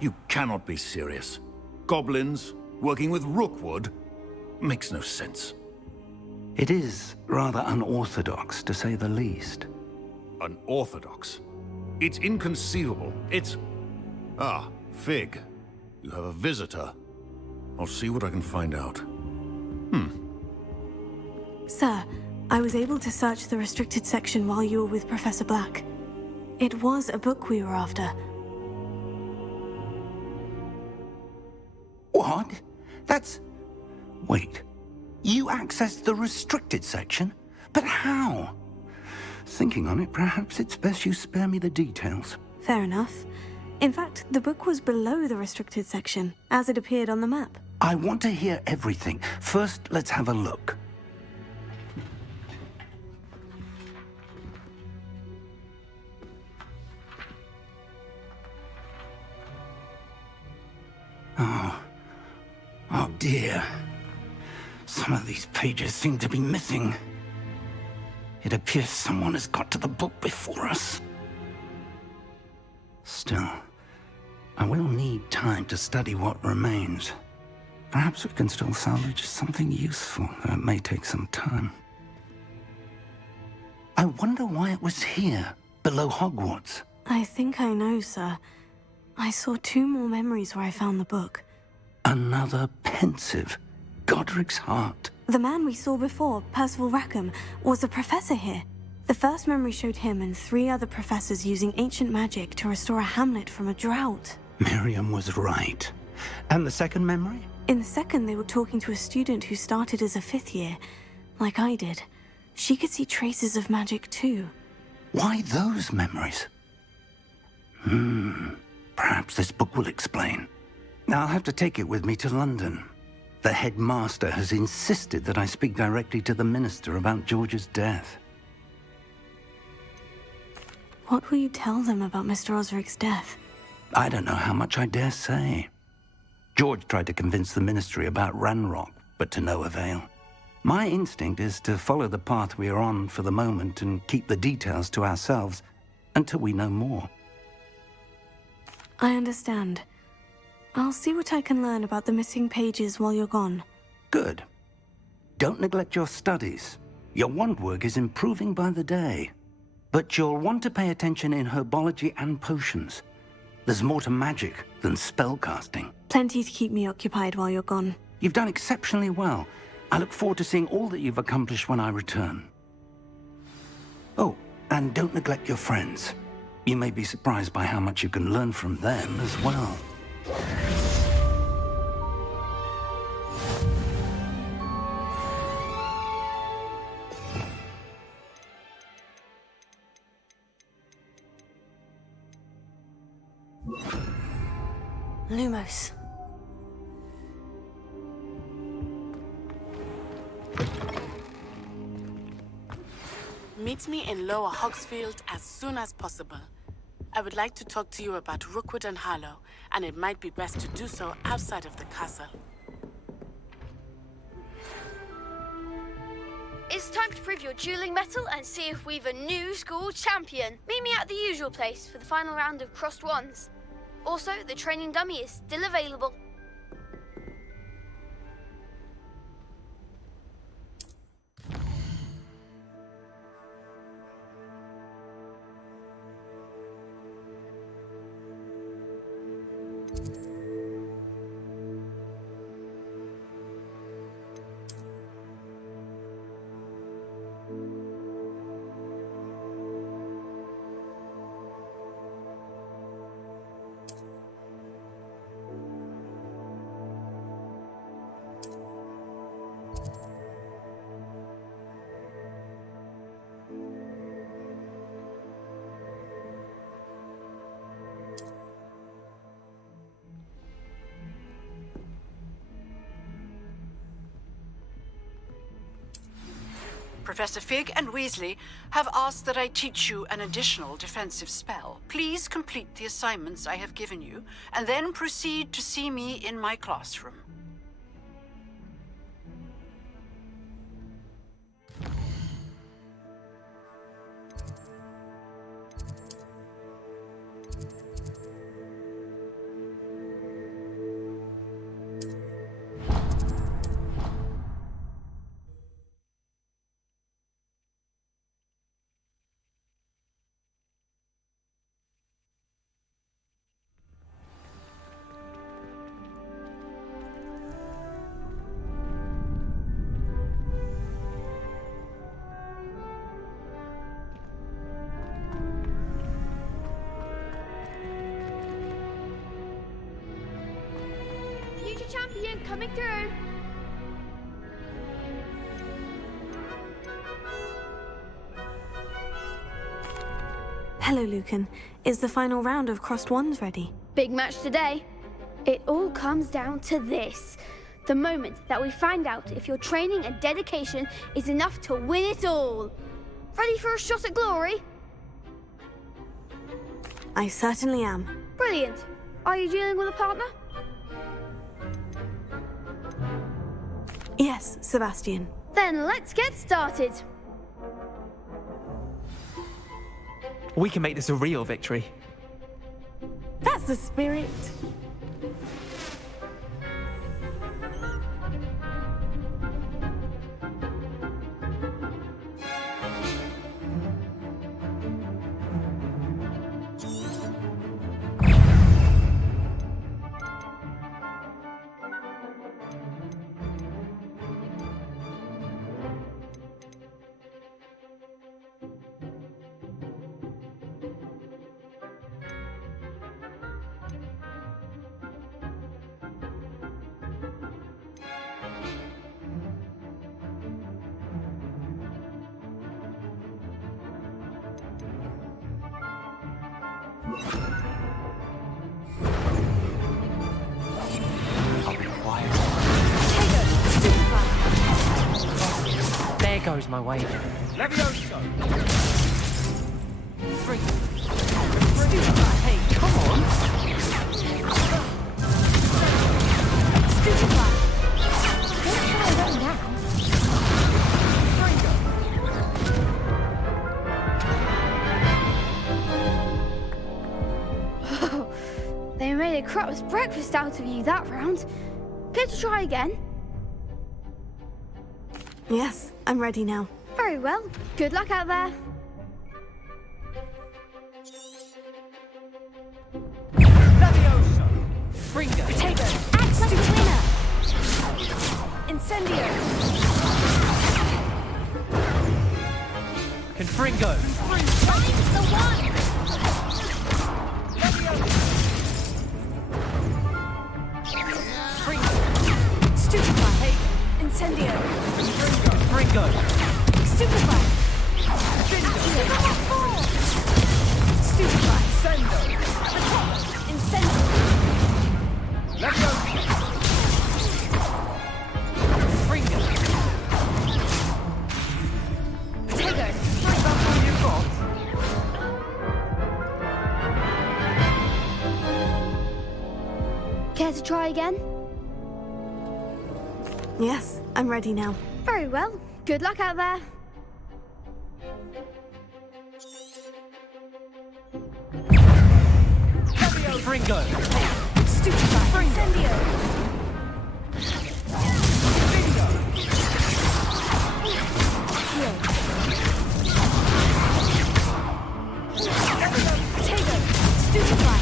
You cannot be serious. Goblins, working with Rookwood? Makes no sense. It is rather unorthodox, to say the least. Unorthodox? It's inconceivable. It's... Ah, Fig. You have a visitor. I'll see what I can find out. Sir, I was able to search the restricted section while you were with Professor Black. It was a book we were after. What? That's... Wait. You accessed the restricted section? But how? Thinking on it, perhaps it's best you spare me the details. Fair enough. In fact, the book was below the restricted section, as it appeared on the map. I want to hear everything. First, let's have a look. Oh dear. Some of these pages seem to be missing. It appears someone has got to the book before us. Still, I will need time to study what remains. Perhaps we can still salvage something useful, though it may take some time. I wonder why it was here, below Hogwarts. I think I know, sir. I saw 2 more memories where I found the book. Another pensive. Godric's heart. The man we saw before, Percival Rackham, was a professor here. The first memory showed him and 3 other professors using ancient magic to restore a hamlet from a drought. Miriam was right. And the second memory? In the second, they were talking to a student who started as a 5th year, like I did. She could see traces of magic too. Why those memories? Perhaps this book will explain. I'll have to take it with me to London. The headmaster has insisted that I speak directly to the minister about George's death. What will you tell them about Mr. Osric's death? I don't know how much I dare say. George tried to convince the ministry about Ranrock, but to no avail. My instinct is to follow the path we are on for the moment and keep the details to ourselves until we know more. I understand. I'll see what I can learn about the missing pages while you're gone. Good. Don't neglect your studies. Your wand work is improving by the day. But you'll want to pay attention in herbology and potions. There's more to magic than spellcasting. Plenty to keep me occupied while you're gone. You've done exceptionally well. I look forward to seeing all that you've accomplished when I return. Oh, and don't neglect your friends. You may be surprised by how much you can learn from them as well. Lumos. Meet me in Lower Hogsfield as soon as possible. I would like to talk to you about Rookwood and Harlow, and it might be best to do so outside of the castle. It's time to prove your dueling mettle and see if we've a new school champion. Meet me at the usual place for the final round of crossed wands. Also, the training dummy is still available. Professor Fig and Weasley have asked that I teach you an additional defensive spell. Please complete the assignments I have given you, and then proceed to see me in my classroom. Hello, Lucan. Is the final round of Crossed Wands ready? Big match today. It all comes down to this. The moment that we find out if your training and dedication is enough to win it all. Ready for a shot at glory? I certainly am. Brilliant. Are you dealing with a partner? Yes, Sebastian. Then let's get started. We can make this a real victory. That's the spirit. There goes my way. Levioso! Free. Hey, come on! Stupefy. Don't try it on now. They made a crap's breakfast out of you that round. Care to try again? Yes, I'm ready now. Very well. Good luck out there. Levioso! Fringo! Potato. Act like a winner. Incendio. Confringo! Find the one. Stupefy. Incendio. Fringo! Stupefy. Stupefy. Sendo! Incendio. Levioso! Fringo! Potato. That's all you've got? Care to try again? Yes, I'm ready now. Very well. Good luck out there. Fringo! Stupefy. Incendio. Potato. Stupefy.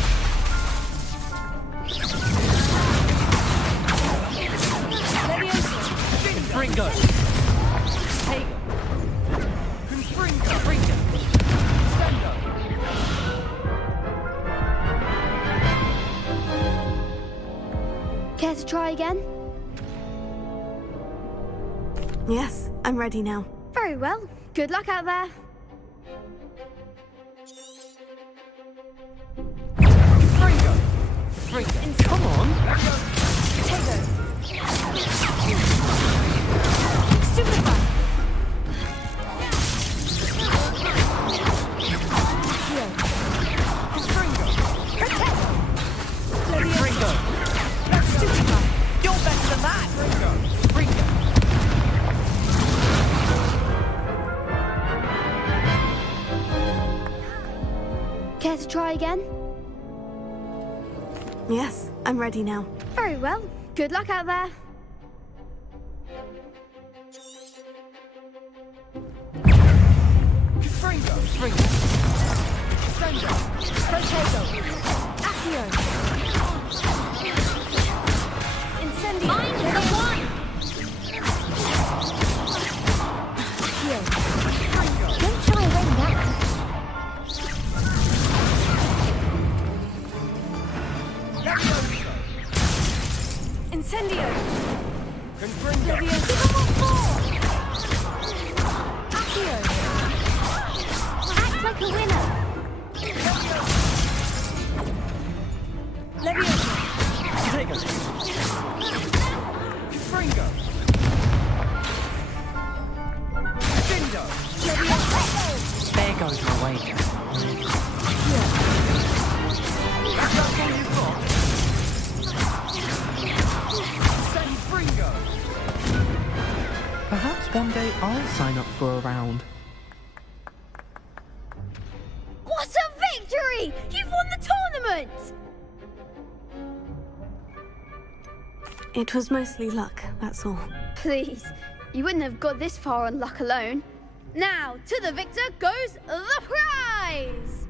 Levioso. Fringo! Hago! Confringo! Fringo! Sendo! Care to try again? Yes, I'm ready now. Very well. Good luck out there. Fringo! Fringo! Come on! Potato. Stupefy. Fringo! Stupefy. You're better than that! Fringo! Fringo! Care to try again? Yes, I'm ready now. Very well. Good luck out there. Fringo! Fringo! Sendo! Potato. Accio. Incendio. Find the one. Accio. Don't try and win that. Incendio. Confringo! Accio. Act like a winner. Fringo! Dindo! There goes my wager. That's all you've got. Send Fringo! Perhaps one day I'll sign up for a round. What a victory! You've won the tournament! It was mostly luck, that's all. Please, you wouldn't have got this far on luck alone. Now, to the victor goes the prize!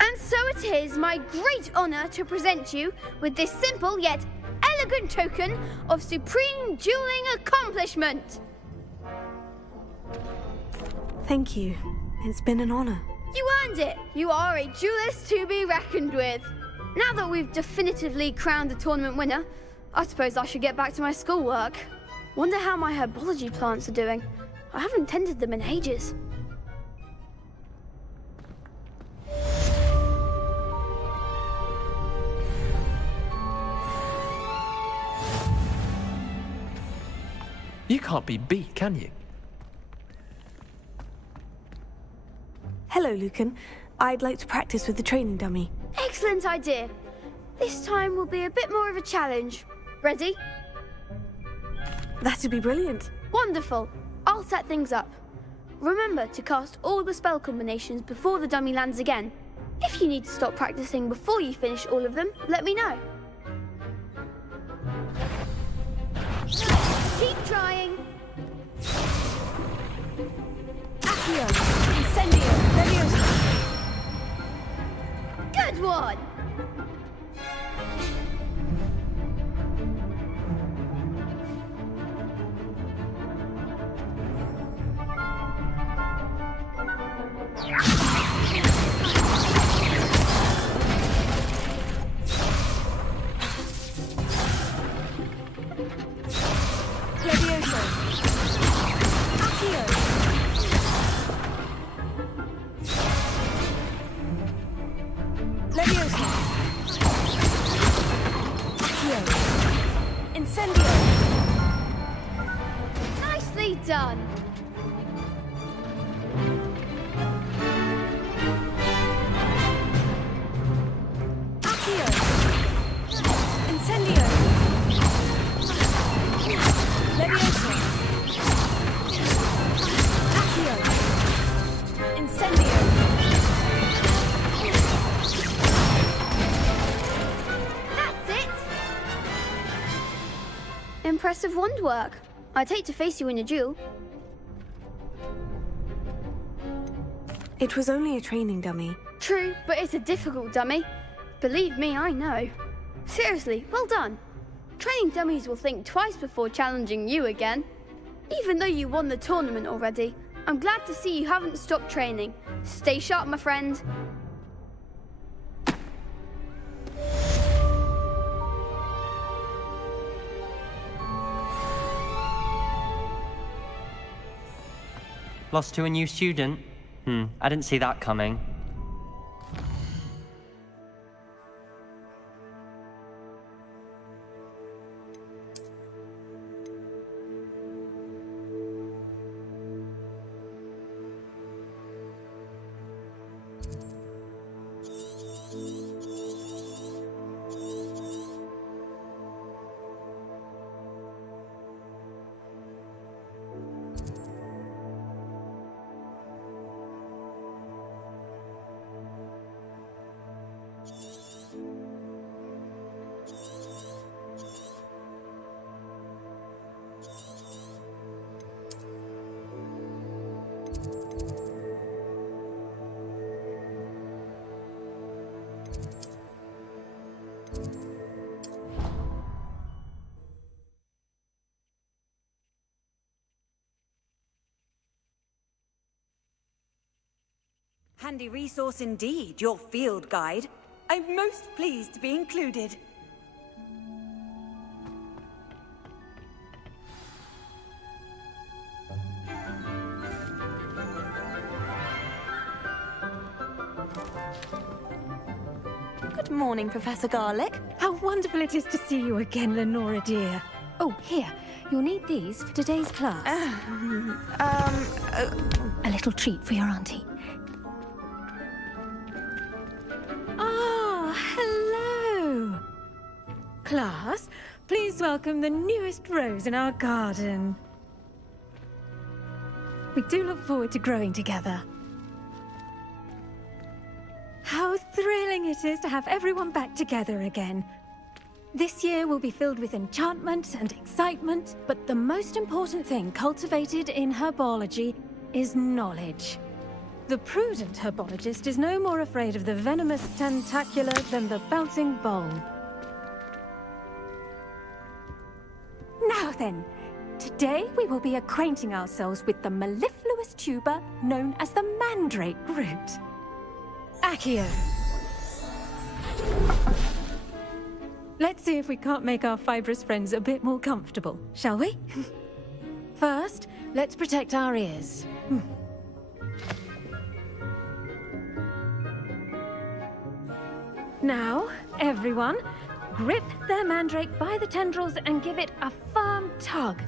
And so it is my great honour to present you with this simple yet elegant token of supreme dueling accomplishment. Thank you. It's been an honor. You earned it! You are a duelist to be reckoned with. Now that we've definitively crowned the tournament winner, I suppose I should get back to my schoolwork. Wonder how my herbology plants are doing. I haven't tended them in ages. You can't be beat, can you? Hello, Lucan. I'd like to practice with the training dummy. Excellent idea. This time will be a bit more of a challenge. Ready? That'd be brilliant. Wonderful. I'll set things up. Remember to cast all the spell combinations before the dummy lands again. If you need to stop practicing before you finish all of them, let me know. Keep trying. Accio! Incendio! Leviosa! Good one! Leviosa! Accio! Leviosa! Accio! Incendio! Nicely done. Accio! Incendio! Leviosa! Accio! Incendio! That's it. Impressive wand work. I'd hate to face you in a duel. It was only a training dummy. True, but it's a difficult dummy. Believe me, I know. Seriously, well done. Training dummies will think twice before challenging you again. Even though you won the tournament already, I'm glad to see you haven't stopped training. Stay sharp, my friend. Lost to a new student? I didn't see that coming. Handy resource indeed, your field guide. I'm most pleased to be included. Good morning, Professor Garlick. How wonderful it is to see you again, Lenora dear. Oh, here. You'll need these for today's class. A little treat for your auntie. Ah, hello! Class, please welcome the newest rose in our garden. We do look forward to growing together. How thrilling it is to have everyone back together again. This year will be filled with enchantment and excitement, but the most important thing cultivated in herbology is knowledge. The prudent herbologist is no more afraid of the venomous tentacular than the bouncing bulb. Now then, today we will be acquainting ourselves with the mellifluous tuber known as the mandrake root. Accio. Let's see if we can't make our fibrous friends a bit more comfortable, shall we? First, let's protect our ears. Now, everyone, grip their mandrake by the tendrils and give it a firm tug.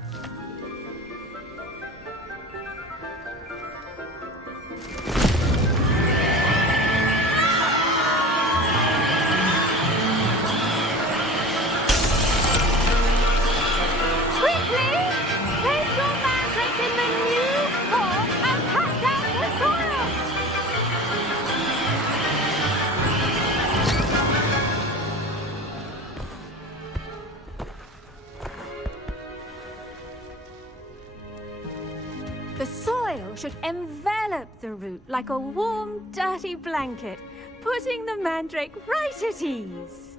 The soil should envelop the root like a warm, dirty blanket, putting the mandrake right at ease.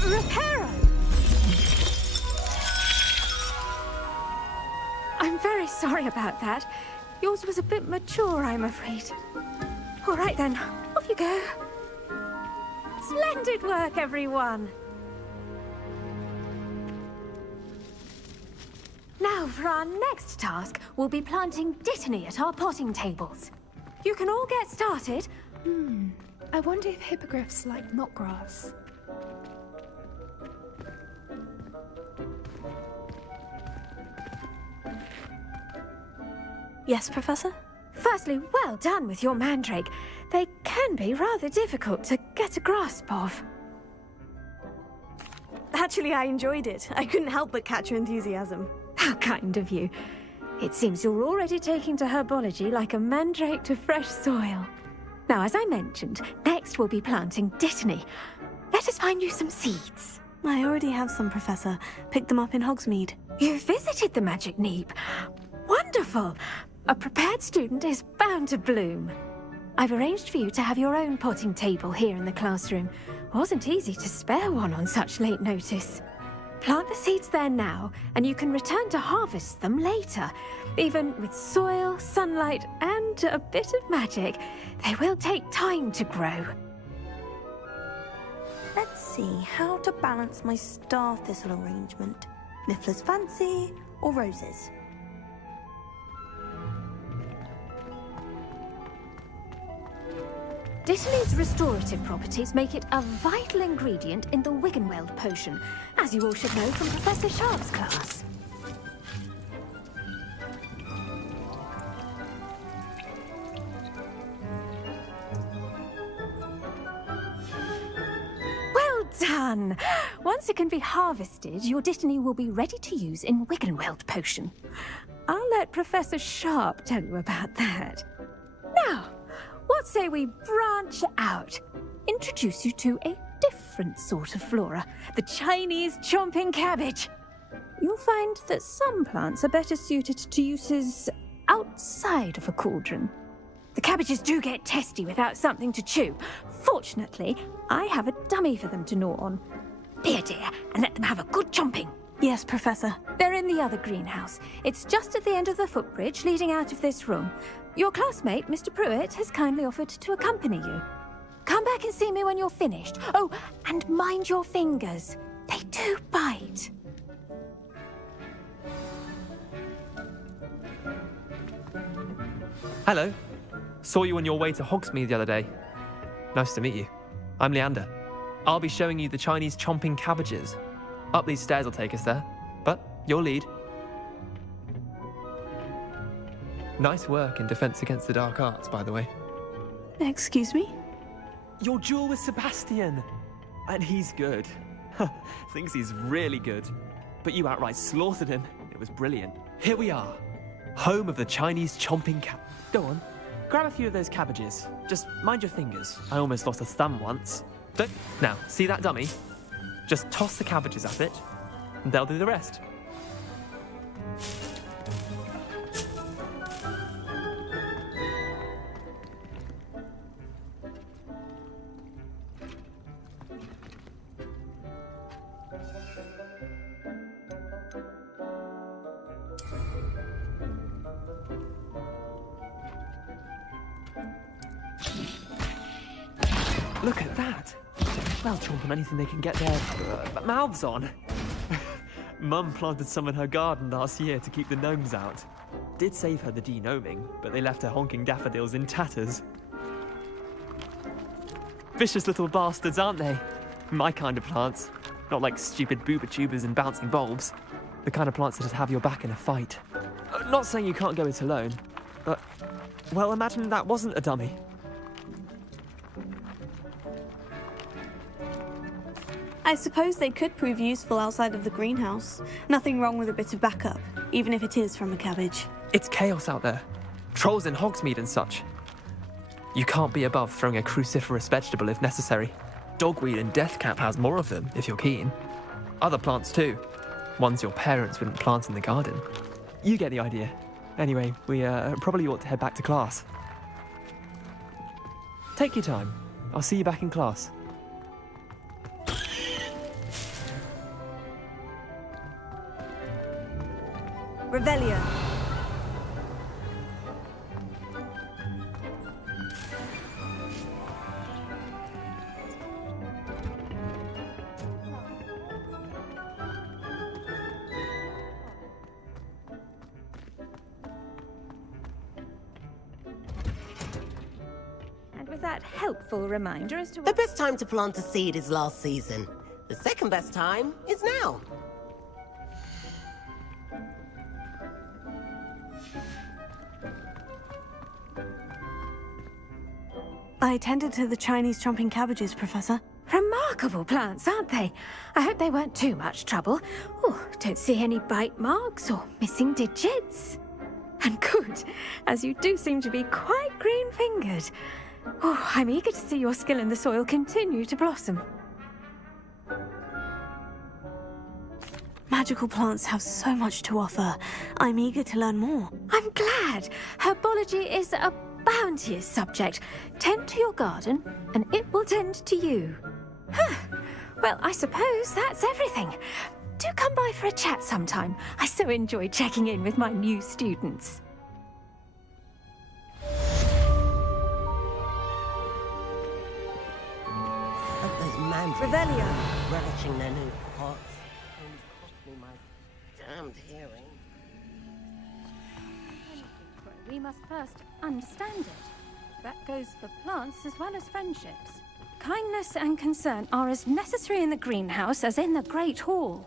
Reparo! I'm very sorry about that. Yours was a bit mature, I'm afraid. All right then, off you go. Splendid work, everyone! Now, for our next task, we'll be planting dittany at our potting tables. You can all get started. I wonder if hippogriffs like knotgrass. Yes, Professor? Firstly, well done with your mandrake. They can be rather difficult to get a grasp of. Actually, I enjoyed it. I couldn't help but catch your enthusiasm. How kind of you. It seems you're already taking to herbology like a mandrake to fresh soil. Now, as I mentioned, next we'll be planting dittany. Let us find you some seeds. I already have some, Professor. Picked them up in Hogsmeade. You visited the Magic Neep. Wonderful! A prepared student is bound to bloom. I've arranged for you to have your own potting table here in the classroom. Wasn't easy to spare one on such late notice. Plant the seeds there now, and you can return to harvest them later. Even with soil, sunlight, and a bit of magic, they will take time to grow. Let's see how to balance my star thistle arrangement. Niffler's fancy or roses? Dittany's restorative properties make it a vital ingredient in the Wiggenweld potion, as you all should know from Professor Sharp's class. Well done! Once it can be harvested, your dittany will be ready to use in Wiggenweld potion. I'll let Professor Sharp tell you about that. Now, what say we branch out? Introduce you to a different sort of flora, the Chinese chomping cabbage. You'll find that some plants are better suited to uses outside of a cauldron. The cabbages do get testy without something to chew. Fortunately, I have a dummy for them to gnaw on. Dear, and let them have a good chomping. Yes, Professor. They're in the other greenhouse. It's just at the end of the footbridge leading out of this room. Your classmate, Mr. Pruitt, has kindly offered to accompany you. Come back and see me when you're finished. Oh, and mind your fingers. They do bite. Hello. Saw you on your way to Hogsmeade the other day. Nice to meet you. I'm Leander. I'll be showing you the Chinese chomping cabbages. Up these stairs will take us there, but your lead. Nice work in Defense Against the Dark Arts, by the way. Excuse me? Your duel with Sebastian! And he's good. Thinks he's really good. But you outright slaughtered him. It was brilliant. Here we are. Home of the Chinese chomping cat. Go on. Grab a few of those cabbages. Just mind your fingers. I almost lost a thumb once. Now, see that dummy? Just toss the cabbages at it, and they'll do the rest. Look at that! They'll chomp on anything they can get their mouths on. Mum planted some in her garden last year to keep the gnomes out. Did save her the denoming, but they left her honking daffodils in tatters. Vicious little bastards, aren't they? My kind of plants. Not like stupid booba tubers and bouncing bulbs. The kind of plants that have your back in a fight. Not saying you can't go it alone, but... well, imagine that wasn't a dummy. I suppose they could prove useful outside of the greenhouse. Nothing wrong with a bit of backup, even if it is from a cabbage. It's chaos out there. Trolls in Hogsmeade and such. You can't be above throwing a cruciferous vegetable if necessary. Dogweed and deathcap has more of them, if you're keen. Other plants too. Ones your parents wouldn't plant in the garden. You get the idea. Anyway, we probably ought to head back to class. Take your time. I'll see you back in class. Revelio. And with that helpful reminder as to The best time to plant a seed is last season. The second best time is now. I tended to the Chinese chomping cabbages, Professor. Remarkable plants, aren't they? I hope they weren't too much trouble. Oh, don't see any bite marks or missing digits. And good, as you do seem to be quite green-fingered. Oh, I'm eager to see your skill in the soil continue to blossom. Magical plants have so much to offer. I'm eager to learn more. I'm glad. Herbology is a bounteous subject. Tend to your garden, and it will tend to you. Well, I suppose that's everything. Do come by for a chat sometime. I so enjoy checking in with my new students. But those mandarins Revelio. relishing their new pots. Cost me my damned hearing. We must first understand it. That goes for plants as well as friendships. Kindness and concern are as necessary in the greenhouse as in the Great Hall.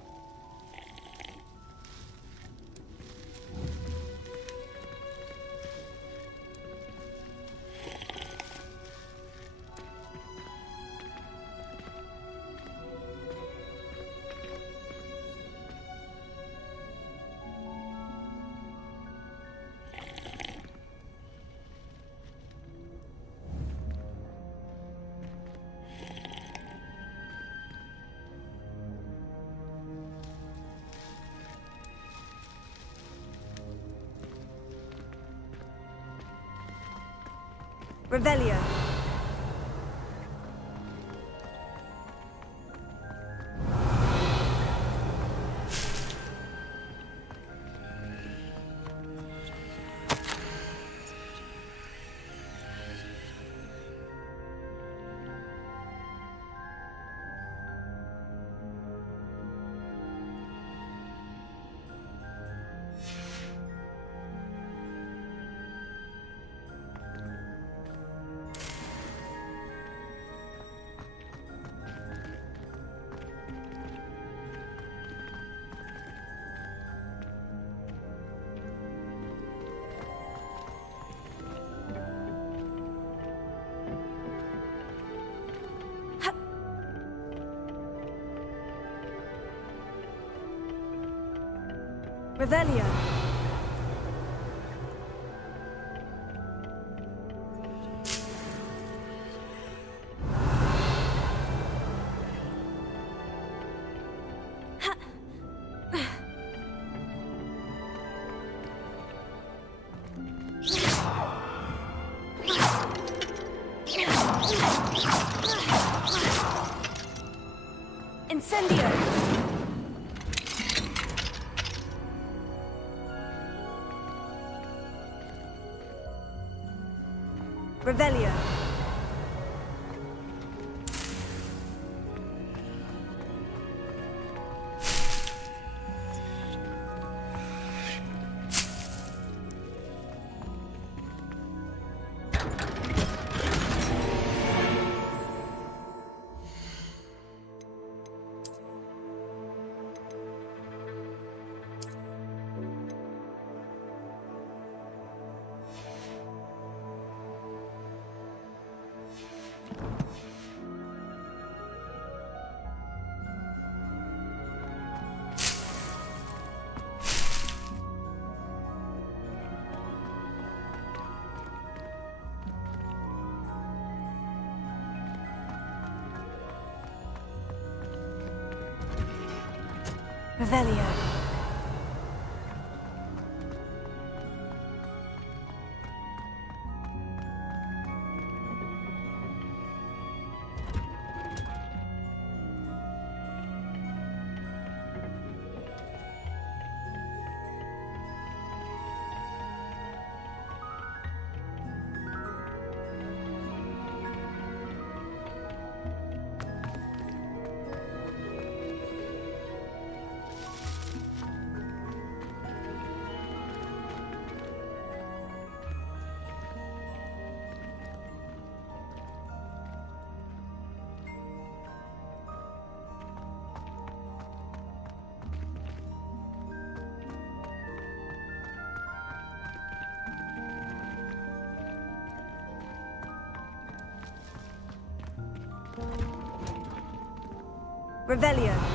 Revelio. Revelio. Incendio! Revelio. Revelio. Revelio.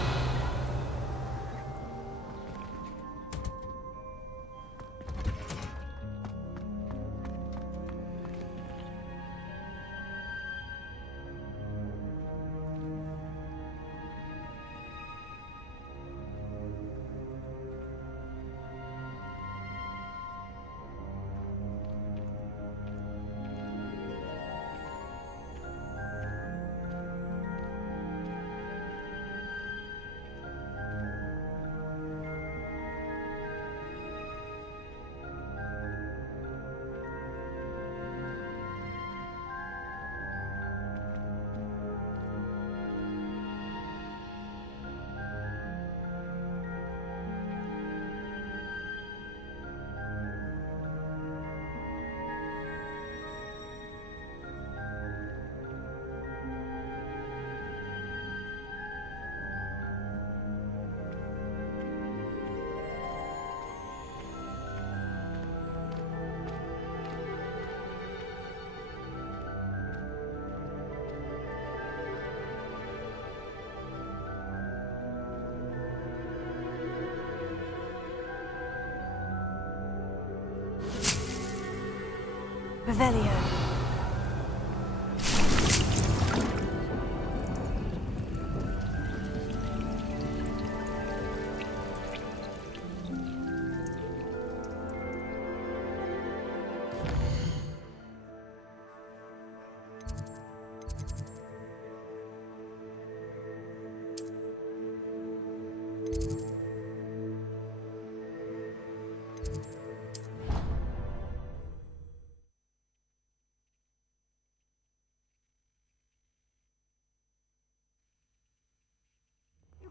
Revelio.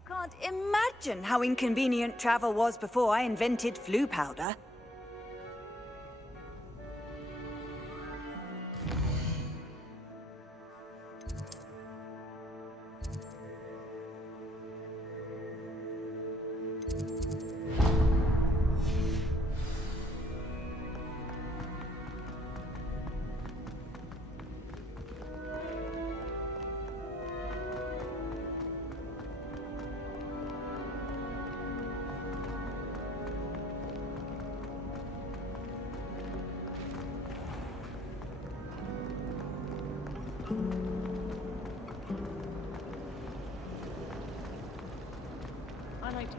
Can't imagine how inconvenient travel was before I invented flu powder.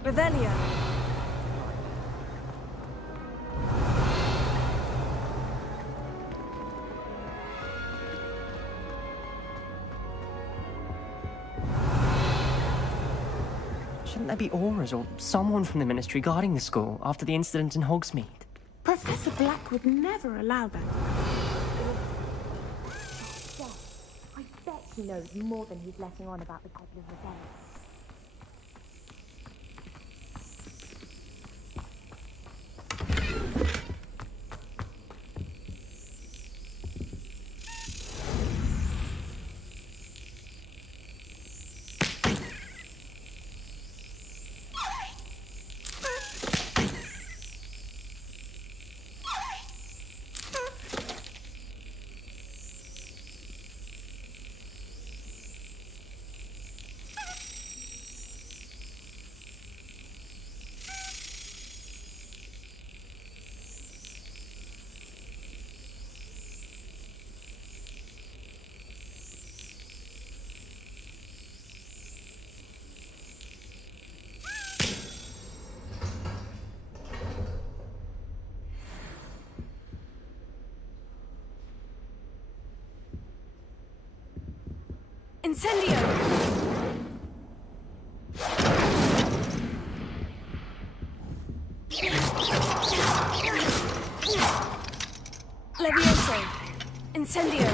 Revelio. Shouldn't there be auras or someone from the Ministry guarding the school after the incident in Hogsmeade? Professor Black would never allow that. I bet he knows more than he's letting on about the Goblin Rebellion. Incendio! Levioso! Incendio!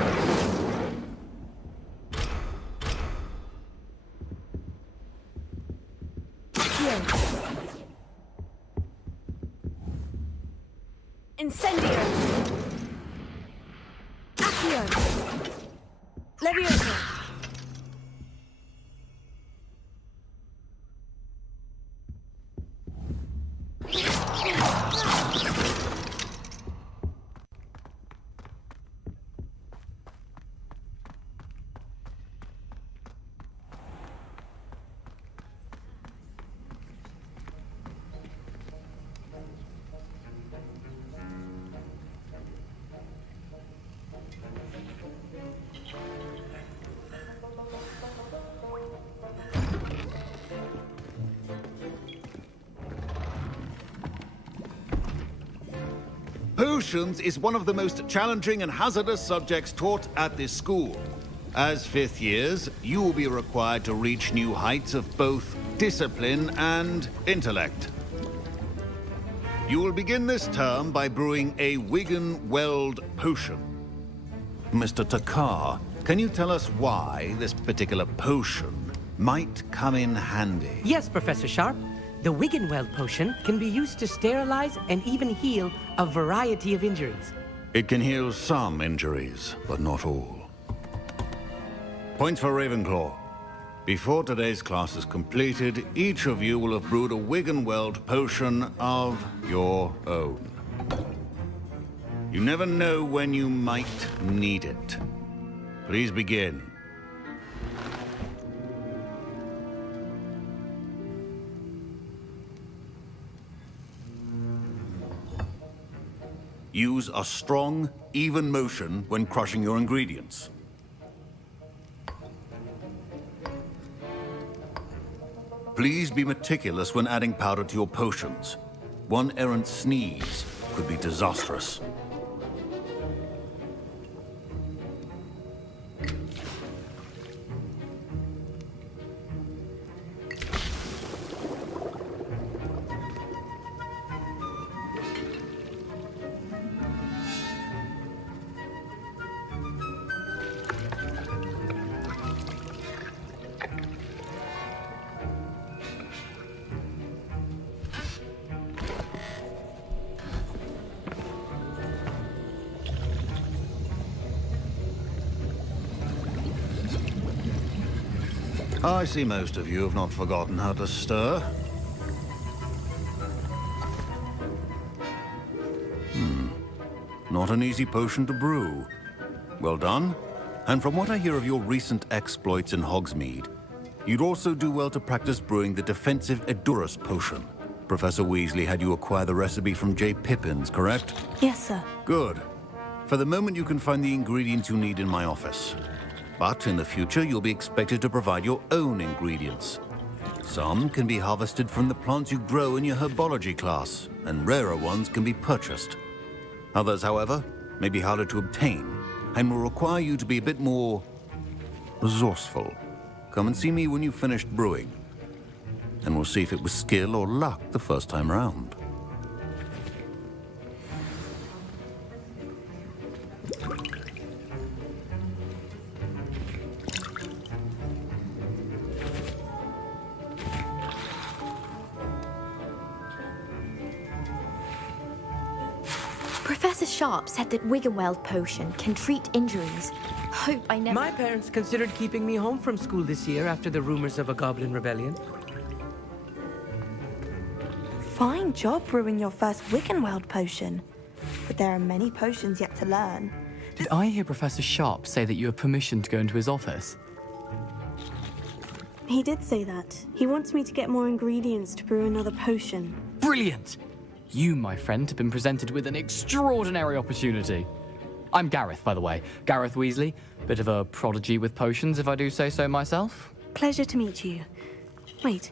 Accio! Incendio! Accio! Levioso! Potions is one of the most challenging and hazardous subjects taught at this school. As fifth years, you will be required to reach new heights of both discipline and intellect. You will begin this term by brewing a Wiggenweld potion. Mr. Takar, can you tell us why this particular potion might come in handy? Yes, Professor Sharp. The Wiggenweld potion can be used to sterilize and even heal a variety of injuries. It can heal some injuries, but not all. Points for Ravenclaw. Before today's class is completed, each of you will have brewed a Wiggenweld potion of your own. You never know when you might need it. Please begin. Use a strong, even motion when crushing your ingredients. Please be meticulous when adding powder to your potions. One errant sneeze could be disastrous. I see most of you have not forgotten how to stir. Not an easy potion to brew. Well done. And from what I hear of your recent exploits in Hogsmeade, you'd also do well to practice brewing the defensive Edurus potion. Professor Weasley had you acquire the recipe from J. Pippins, correct? Yes, sir. Good. For the moment, you can find the ingredients you need in my office. But in the future, you'll be expected to provide your own ingredients. Some can be harvested from the plants you grow in your herbology class, and rarer ones can be purchased. Others, however, may be harder to obtain, and will require you to be a bit more resourceful. Come and see me when you've finished brewing, and we'll see if it was skill or luck the first time round. Professor Sharp said that Wiggenweld potion can treat injuries. Hope I never... My parents considered keeping me home from school this year after the rumors of a goblin rebellion. Fine job brewing your first Wiggenweld potion. But there are many potions yet to learn. Did I hear Professor Sharp say that you have permission to go into his office? He did say that. He wants me to get more ingredients to brew another potion. Brilliant! You, my friend, have been presented with an extraordinary opportunity. I'm Gareth, by the way. Gareth Weasley. Bit of a prodigy with potions, if I do say so myself. Pleasure to meet you. Wait,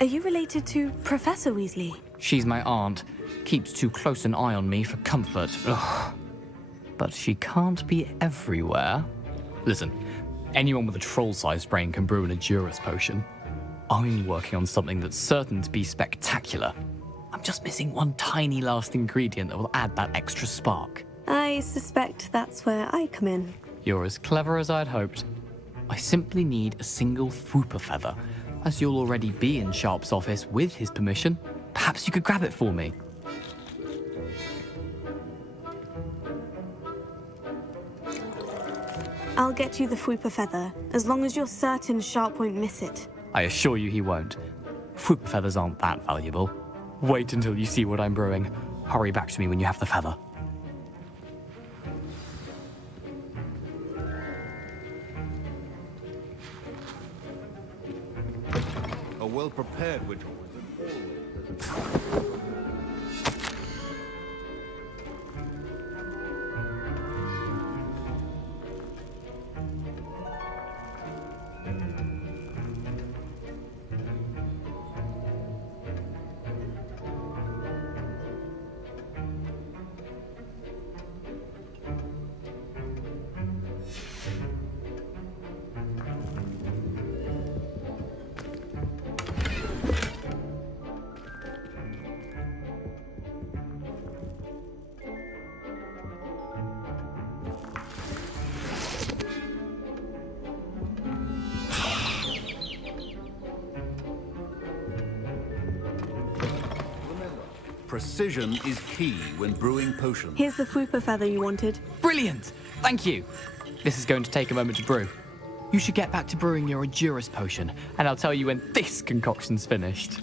are you related to Professor Weasley? She's my aunt. Keeps too close an eye on me for comfort. Ugh. But she can't be everywhere. Listen, anyone with a troll-sized brain can brew an Edurus potion. I'm working on something that's certain to be spectacular. I'm just missing one tiny last ingredient that will add that extra spark. I suspect that's where I come in. You're as clever as I'd hoped. I simply need a single Fwooper feather. As you'll already be in Sharp's office with his permission, perhaps you could grab it for me. I'll get you the Fwooper feather, as long as you're certain Sharp won't miss it. I assure you he won't. Fwooper feathers aren't that valuable. Wait until you see what I'm brewing. Hurry back to me when you have the feather. A well-prepared witch Precision is key when brewing potions. Here's the Fwooper feather you wanted. Brilliant! Thank you. This is going to take a moment to brew. You should get back to brewing your Edurus potion, and I'll tell you when this concoction's finished.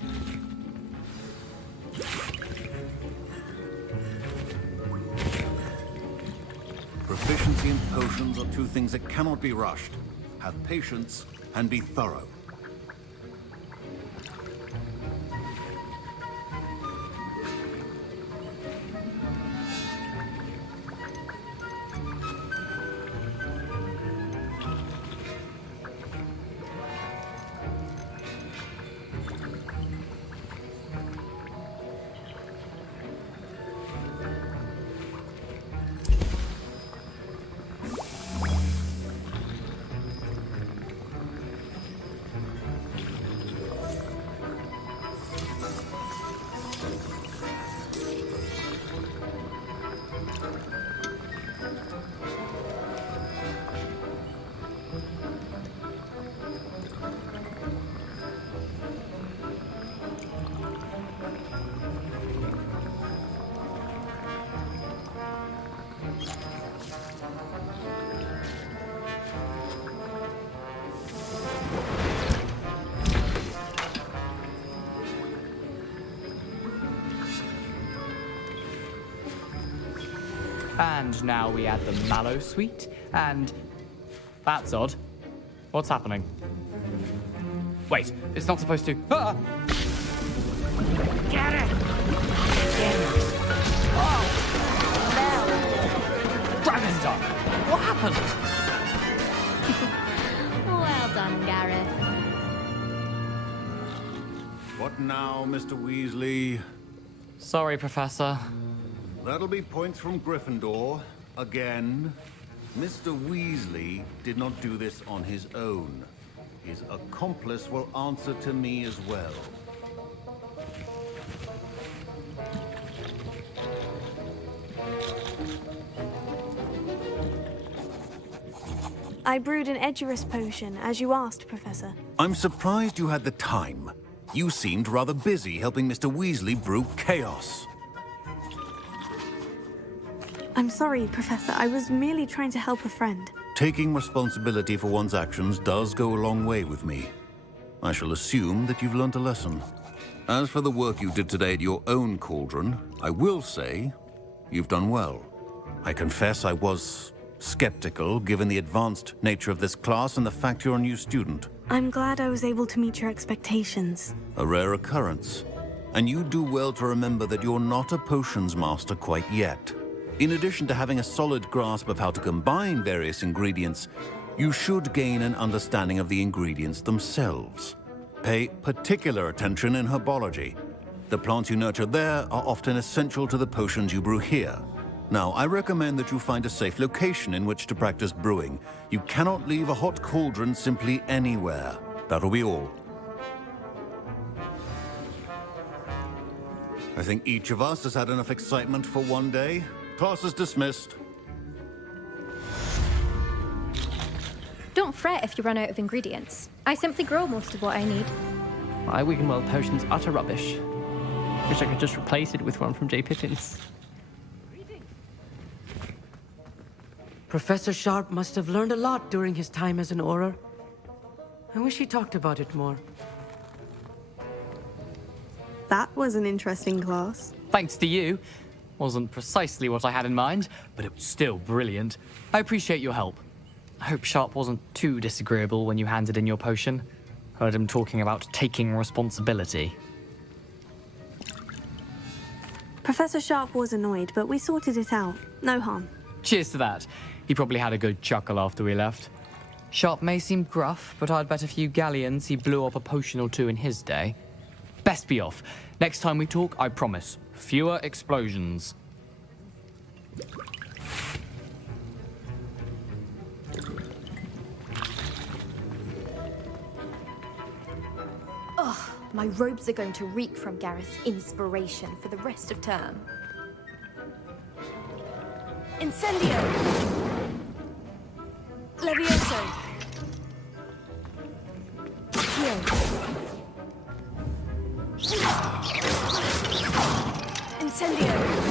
Proficiency in potions are two things that cannot be rushed. Have patience and be thorough. And now we add the mallow sweet, and... That's odd. What's happening? Wait, it's not supposed to... Ah! Get it! Oh! Dragon Dog! What happened? Well done, Gareth. now, Mr. Weasley. Sorry, Professor. That'll be points from Gryffindor. Again. Mr. Weasley did not do this on his own. His accomplice will answer to me as well. I brewed an Edurus potion, as you asked, Professor. I'm surprised you had the time. You seemed rather busy helping Mr. Weasley brew chaos. I'm sorry, Professor. I was merely trying to help a friend. Taking responsibility for one's actions does go a long way with me. I shall assume that you've learnt a lesson. As for the work you did today at your own cauldron, I will say you've done well. I confess I was skeptical, given the advanced nature of this class and the fact you're a new student. I'm glad I was able to meet your expectations. A rare occurrence. And you do well to remember that you're not a potions master quite yet. In addition to having a solid grasp of how to combine various ingredients, you should gain an understanding of the ingredients themselves. Pay particular attention in herbology. The plants you nurture there are often essential to the potions you brew here. Now, I recommend that you find a safe location in which to practice brewing. You cannot leave a hot cauldron simply anywhere. That'll be all. I think each of us has had enough excitement for one day. Class is dismissed. Don't fret if you run out of ingredients. I simply grow most of what I need. My Wiggenweld potion's utter rubbish. Wish I could just replace it with one from J. Pippin's. Professor Sharp must have learned a lot during his time as an Auror. I wish he talked about it more. That was an interesting class. Thanks to you. Wasn't precisely what I had in mind, but it was still brilliant. I appreciate your help. I hope Sharp wasn't too disagreeable when you handed in your potion. Heard him talking about taking responsibility. Professor Sharp was annoyed, but we sorted it out. No harm. Cheers to that. He probably had a good chuckle after we left. Sharp may seem gruff, but I'd bet a few galleons he blew up a potion or two in his day. Best be off. Next time we talk, I promise, fewer explosions. Ugh, my robes are going to reek from Gareth's inspiration for the rest of term. Incendio! Levioso! Incendio!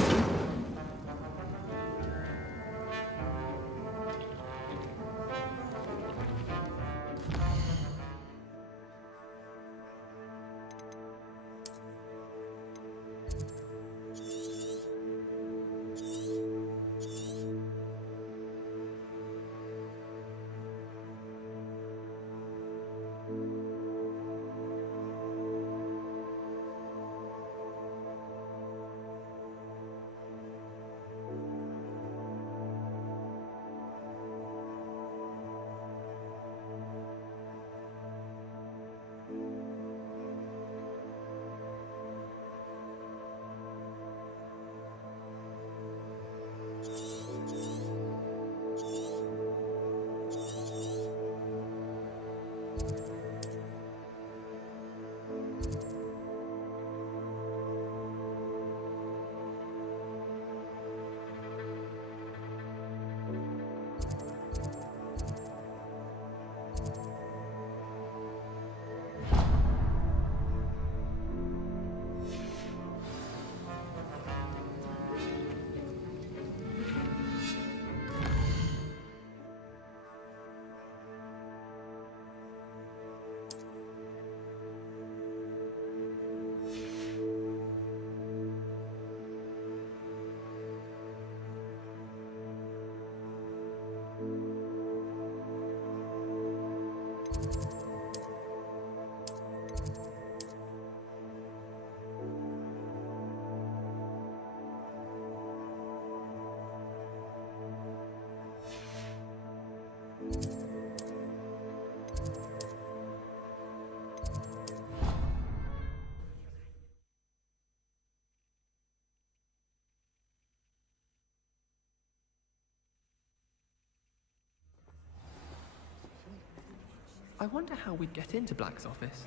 I wonder how we'd get into Black's office.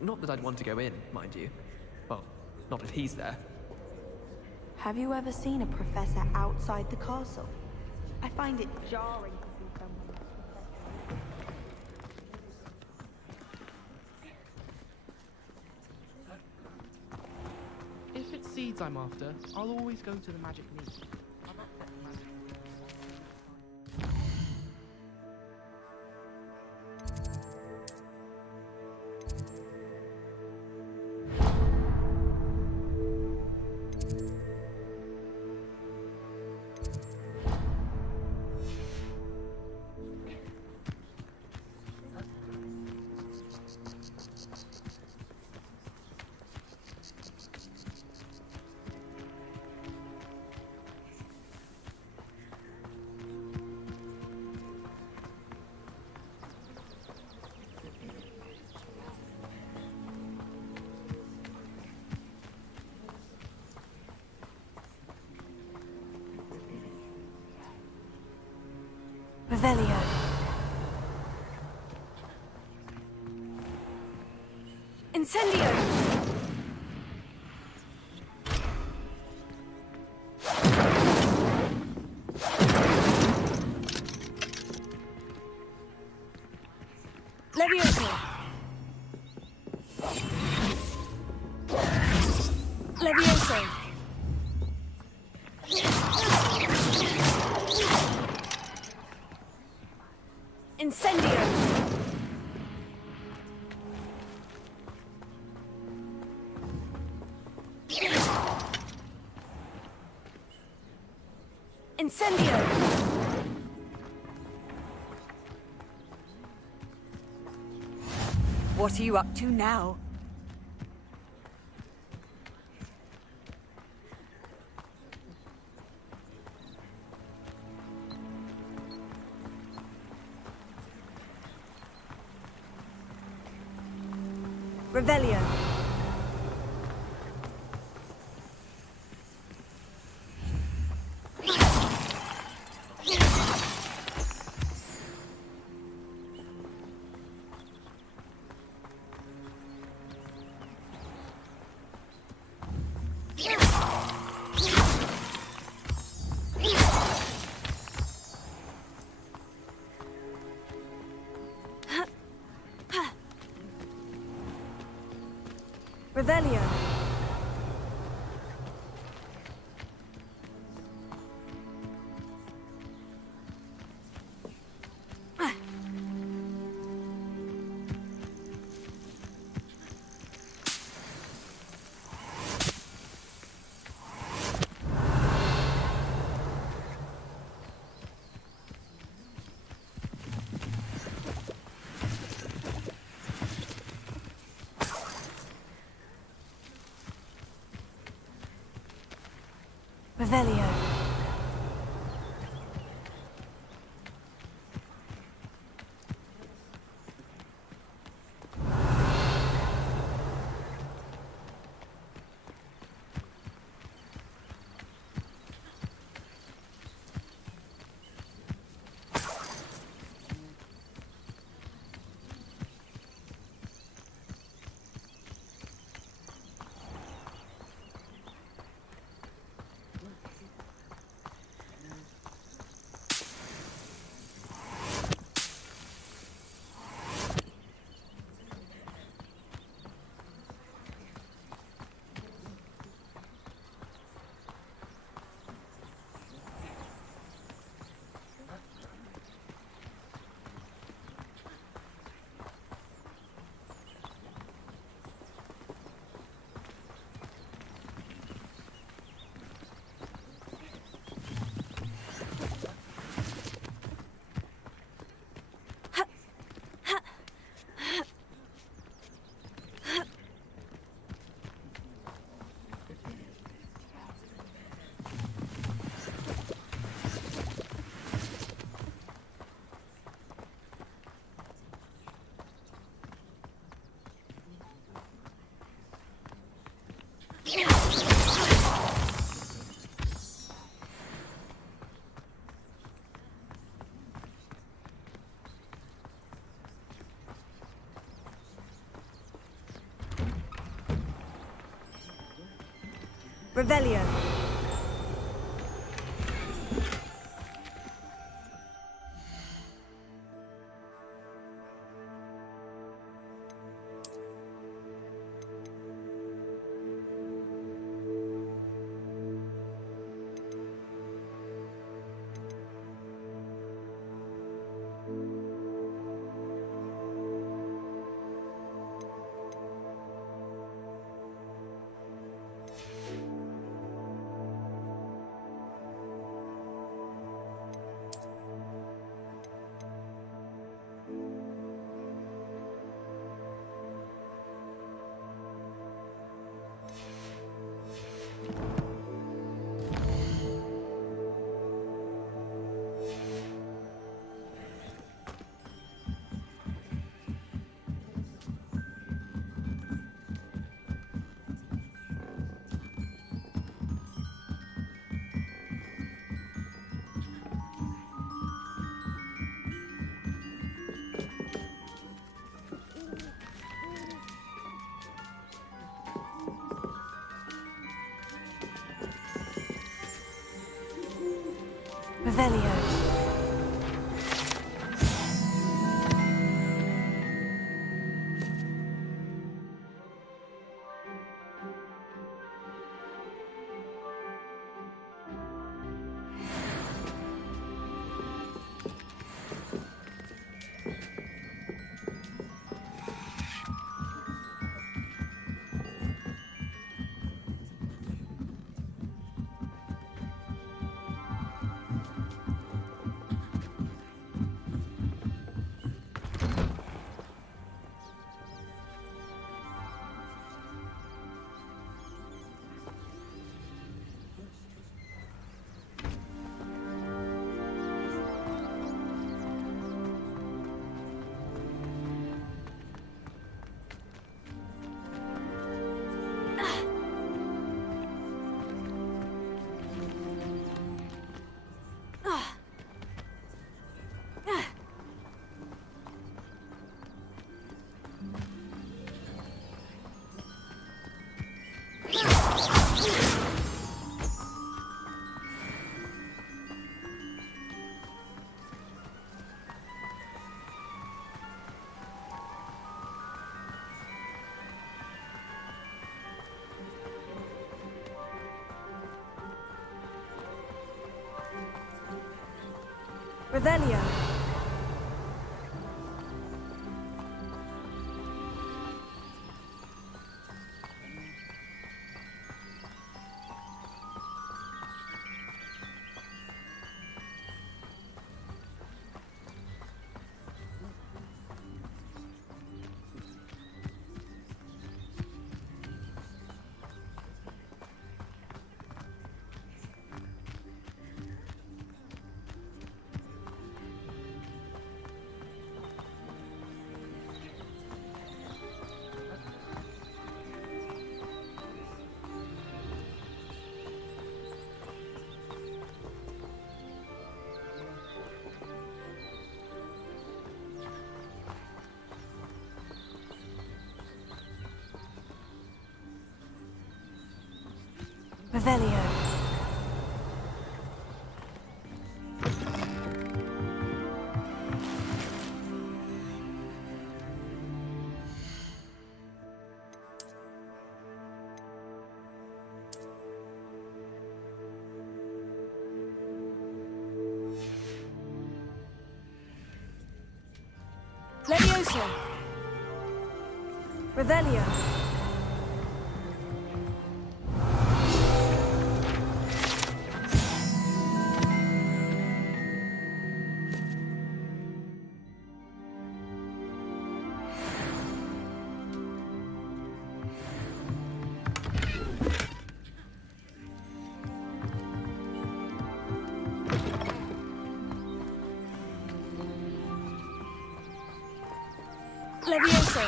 Not that I'd want to go in, mind you. Well, not if he's there. Have you ever seen a professor outside the castle? I find it jarring to see someone. If it's seeds I'm after, I'll always go to the magic meat. Revelio. Incendio! Levioso! Levioso! Incendio! Incendio! What are you up to now? Revelio. Revelio. Revelio. Revelio. Revelio. Revelio. Revelio. Levioso. Revelio. Levioso.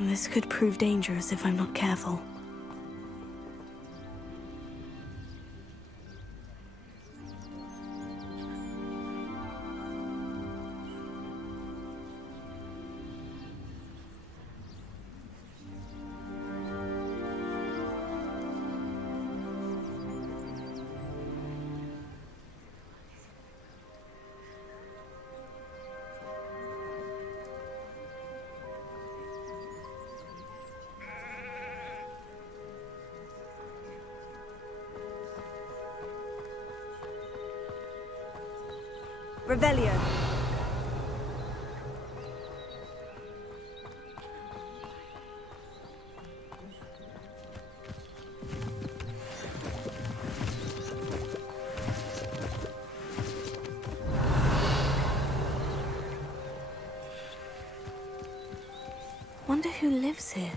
This could prove dangerous if I'm not careful. Revelio. Wonder who lives here.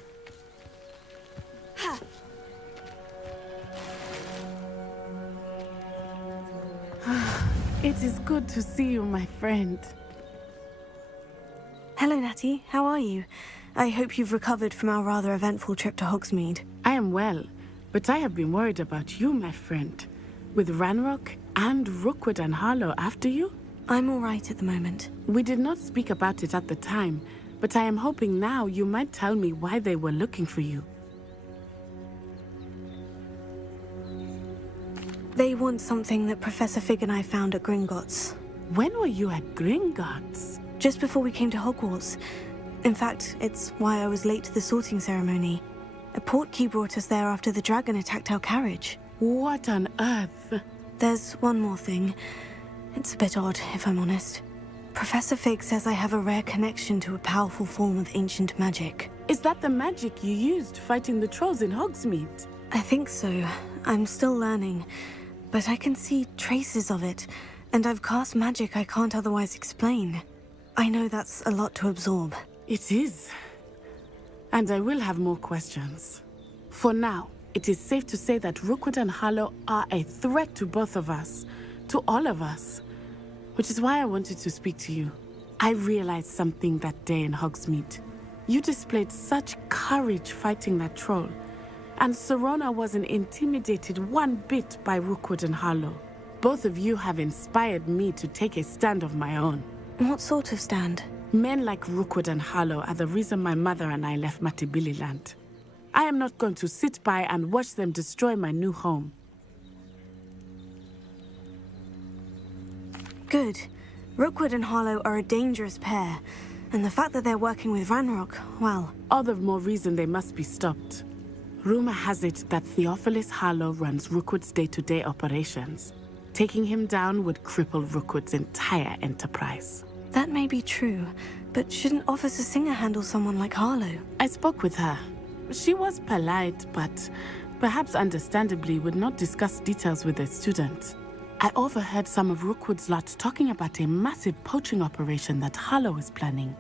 It is good to see you, my friend. Hello, Natty. How are you? I hope you've recovered from our rather eventful trip to Hogsmeade. I am well, but I have been worried about you, my friend. With Ranrock and Rookwood and Harlow after you? I'm all right at the moment. We did not speak about it at the time, but I am hoping now you might tell me why they were looking for you. They want something that Professor Fig and I found at Gringotts. When were you at Gringotts? Just before we came to Hogwarts. In fact, it's why I was late to the sorting ceremony. A portkey brought us there after the dragon attacked our carriage. What on earth? There's one more thing. It's a bit odd, if I'm honest. Professor Fig says I have a rare connection to a powerful form of ancient magic. Is that the magic you used fighting the trolls in Hogsmeade? I think so. I'm still learning. But I can see traces of it, and I've cast magic I can't otherwise explain. I know that's a lot to absorb. It is. And I will have more questions. For now, it is safe to say that Rookwood and Harlow are a threat to both of us. To all of us. Which is why I wanted to speak to you. I realized something that day in Hogsmeade. You displayed such courage fighting that troll. And Serona wasn't intimidated one bit by Rookwood and Harlow. Both of you have inspired me to take a stand of my own. What sort of stand? Men like Rookwood and Harlow are the reason my mother and I left Matibili-land. I am not going to sit by and watch them destroy my new home. Good. Rookwood and Harlow are a dangerous pair. And the fact that they're working with Ranrock, well... All the more reason they must be stopped. Rumor has it that Theophilus Harlow runs Rookwood's day-to-day operations. Taking him down would cripple Rookwood's entire enterprise. That may be true, but shouldn't Officer Singer handle someone like Harlow? I spoke with her. She was polite, but perhaps understandably would not discuss details with a student. I overheard some of Rookwood's lot talking about a massive poaching operation that Harlow is planning.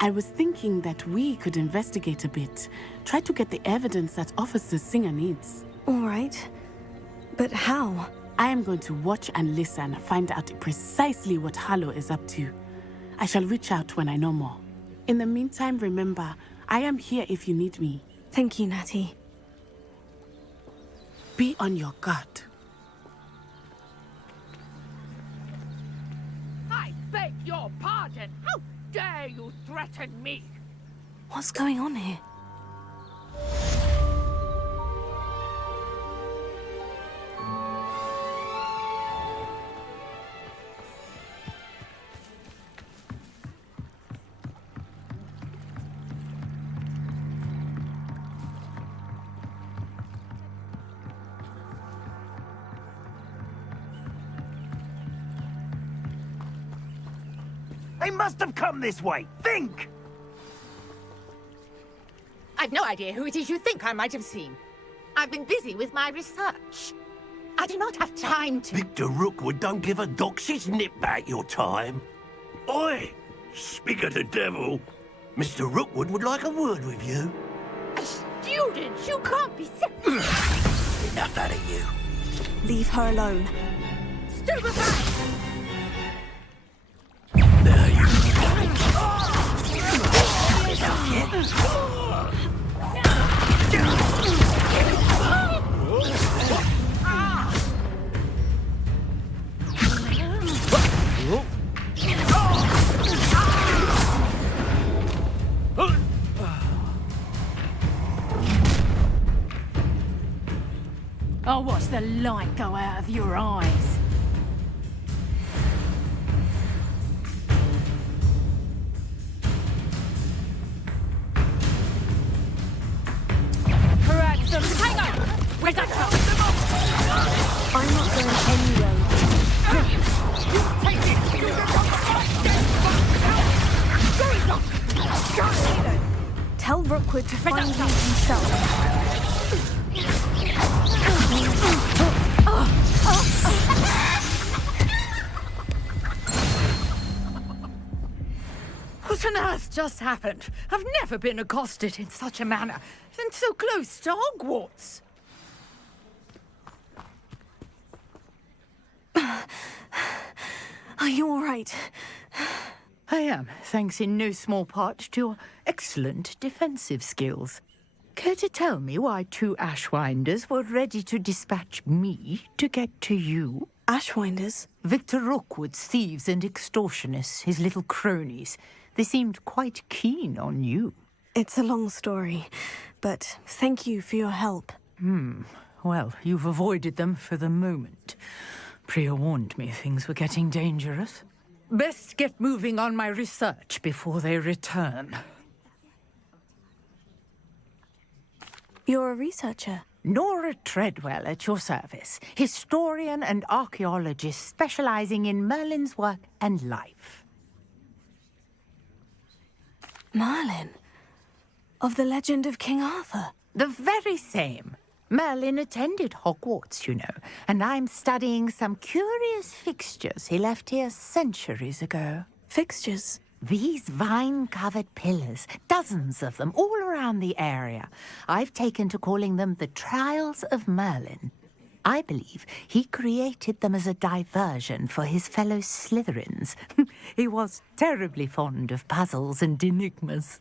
I was thinking that we could investigate a bit, try to get the evidence that Officer Singer needs. All right. But how? I am going to watch and listen, find out precisely what Harlow is up to. I shall reach out when I know more. In the meantime, remember, I am here if you need me. Thank you, Natty. Be on your guard. I beg your pardon. How dare you threaten me? What's going on here? They must have come this way. Think! I've no idea who it is you think I might have seen. I've been busy with my research. I do not have time to... Victor Rookwood don't give a doxy's nip back your time. Oi! Speak of the devil. Mr. Rookwood would like a word with you. A student? You can't be serious. Enough out of you. Leave her alone. Stupefy! I'll watch the light go out of your eyes. Ransom, hang on! Where's that come? I'm not going anywhere. You take it! Tell Rookwood to find me himself. What on earth just happened? I've never been accosted in such a manner, and so close to Hogwarts. Are you all right? I am, thanks in no small part to your excellent defensive skills. Care to tell me why 2 Ashwinders were ready to dispatch me to get to you? Ashwinders? Victor Rookwood's thieves and extortionists, his little cronies. They seemed quite keen on you. It's a long story, but thank you for your help. Well, you've avoided them for the moment. Priya warned me things were getting dangerous. Best get moving on my research before they return. You're a researcher? Nora Treadwell at your service, historian and archaeologist specializing in Merlin's work and life. Merlin? Of the legend of King Arthur? The very same. Merlin attended Hogwarts, you know, and I'm studying some curious fixtures he left here centuries ago. Fixtures? These vine-covered pillars, dozens of them, all around the area. I've taken to calling them the Trials of Merlin. I believe he created them as a diversion for his fellow Slytherins. He was terribly fond of puzzles and enigmas.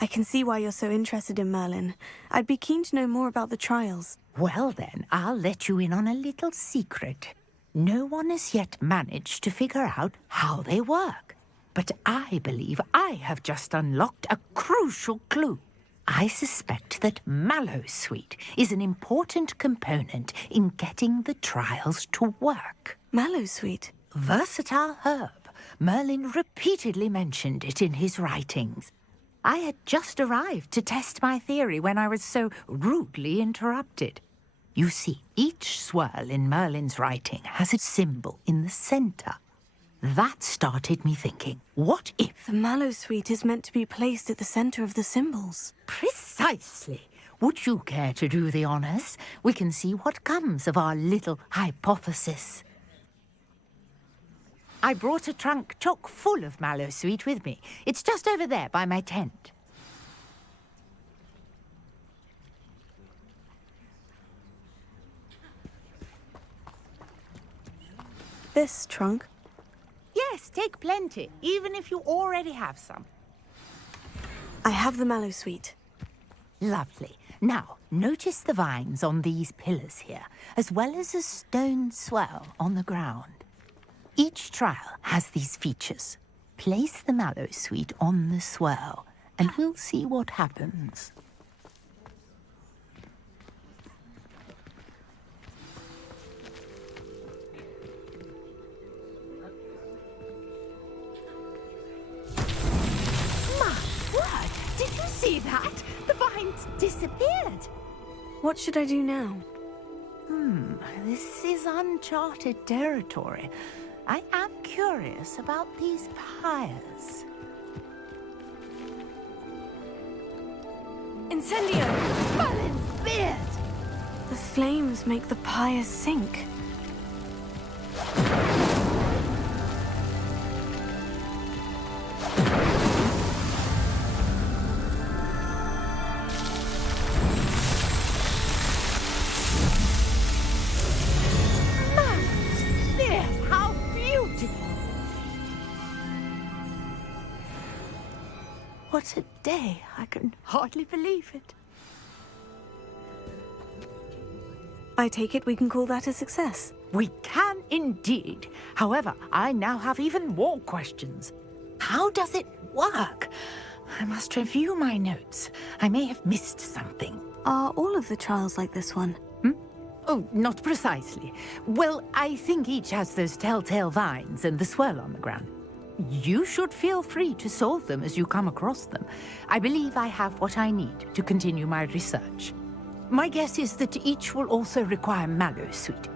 I can see why you're so interested in Merlin. I'd be keen to know more about the trials. Well then, I'll let you in on a little secret. No one has yet managed to figure out how they work. But I believe I have just unlocked a crucial clue. I suspect that Mallowsweet is an important component in getting the trials to work. Mallowsweet? Versatile herb. Merlin repeatedly mentioned it in his writings. I had just arrived to test my theory when I was so rudely interrupted. You see, each swirl in Merlin's writing has a symbol in the center. That started me thinking, what if... The Mallowsweet is meant to be placed at the center of the symbols. Precisely. Would you care to do the honors? We can see what comes of our little hypothesis. I brought a trunk chock full of Mallowsweet with me. It's just over there by my tent. This trunk? Yes, take plenty, even if you already have some. I have the Mallowsweet. Lovely. Now, notice the vines on these pillars here, as well as a stone swirl on the ground. Each trial has these features. Place the Mallowsweet on the swirl, and we'll see what happens. My word! Did you see that? The vines disappeared. What should I do now? This is uncharted territory. I am curious about these pyres. Incendio! Merlin's beard! The flames make the pyres sink. What a day! I can hardly believe it. I take it we can call that a success. We can indeed. However, I now have even more questions. How does it work? I must review my notes. I may have missed something. Are all of the trials like this one? Oh, not precisely. Well, I think each has those telltale vines and the swirl on the ground. You should feel free to solve them as you come across them. I believe I have what I need to continue my research. My guess is that each will also require Mallowsweet,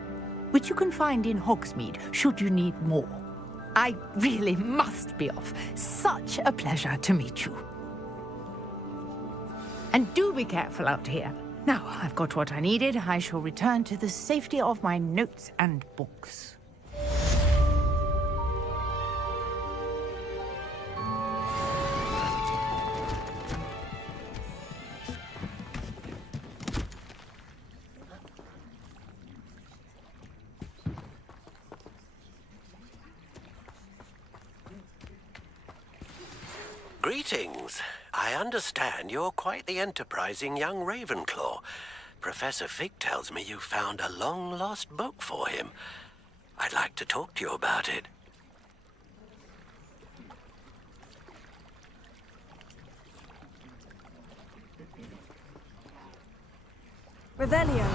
which you can find in Hogsmeade should you need more. I really must be off. Such a pleasure to meet you. And do be careful out here. Now, I've got what I needed. I shall return to the safety of my notes and books. Greetings. I understand you're quite the enterprising young Ravenclaw. Professor Fig tells me you found a long-lost book for him. I'd like to talk to you about it. Revelio.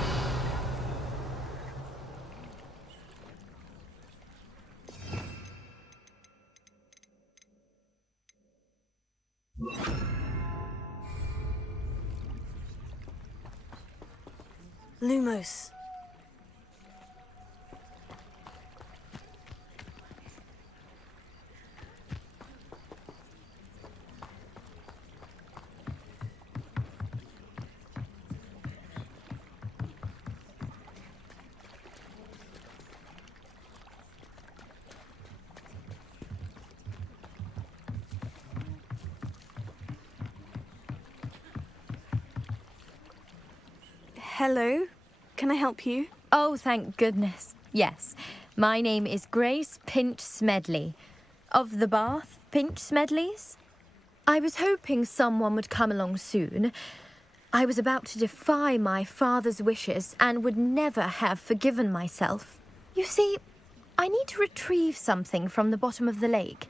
Lumos. Hello, can I help you? Oh, thank goodness. Yes, my name is Grace Pinch Smedley, of the Bath Pinch Smedleys. I was hoping someone would come along soon. I was about to defy my father's wishes and would never have forgiven myself. You see, I need to retrieve something from the bottom of the lake.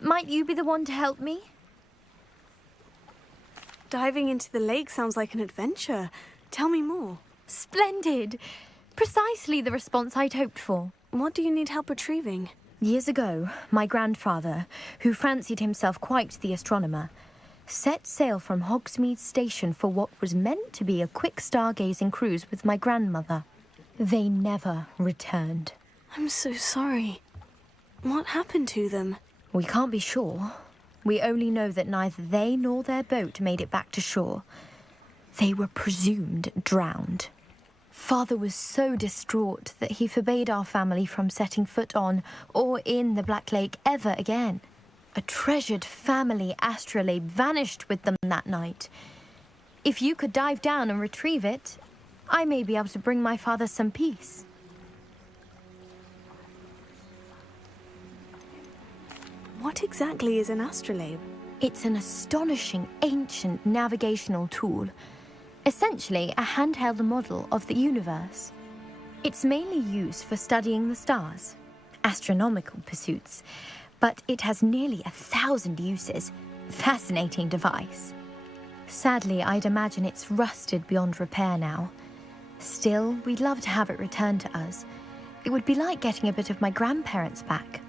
Might you be the one to help me? Diving into the lake sounds like an adventure. Tell me more. Splendid! Precisely the response I'd hoped for. What do you need help retrieving? Years ago, my grandfather, who fancied himself quite the astronomer, set sail from Hogsmeade Station for what was meant to be a quick stargazing cruise with my grandmother. They never returned. I'm so sorry. What happened to them? We can't be sure. We only know that neither they nor their boat made it back to shore. They were presumed drowned. Father was so distraught that he forbade our family from setting foot on or in the Black Lake ever again. A treasured family astrolabe vanished with them that night. If you could dive down and retrieve it, I may be able to bring my father some peace. What exactly is an astrolabe? It's an astonishing ancient navigational tool. Essentially a handheld model of the universe. It's mainly used for studying the stars, astronomical pursuits, but it has nearly 1,000 uses. Fascinating device. Sadly, I'd imagine it's rusted beyond repair now. Still, we'd love to have it returned to us. It would be like getting a bit of my grandparents back.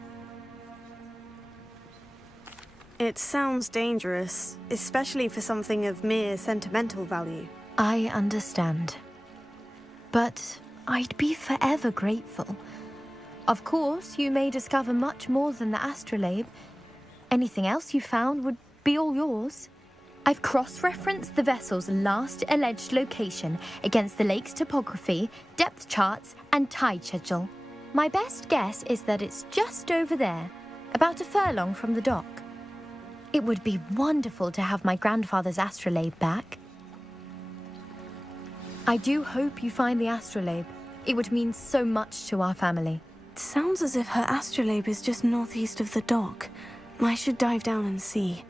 It sounds dangerous, especially for something of mere sentimental value. I understand. But I'd be forever grateful. Of course, you may discover much more than the astrolabe. Anything else you found would be all yours. I've cross-referenced the vessel's last alleged location against the lake's topography, depth charts, and tide schedule. My best guess is that it's just over there, about a furlong from the dock. It would be wonderful to have my grandfather's astrolabe back. I do hope you find the astrolabe. It would mean so much to our family. It sounds as if her astrolabe is just northeast of the dock. I should dive down and see.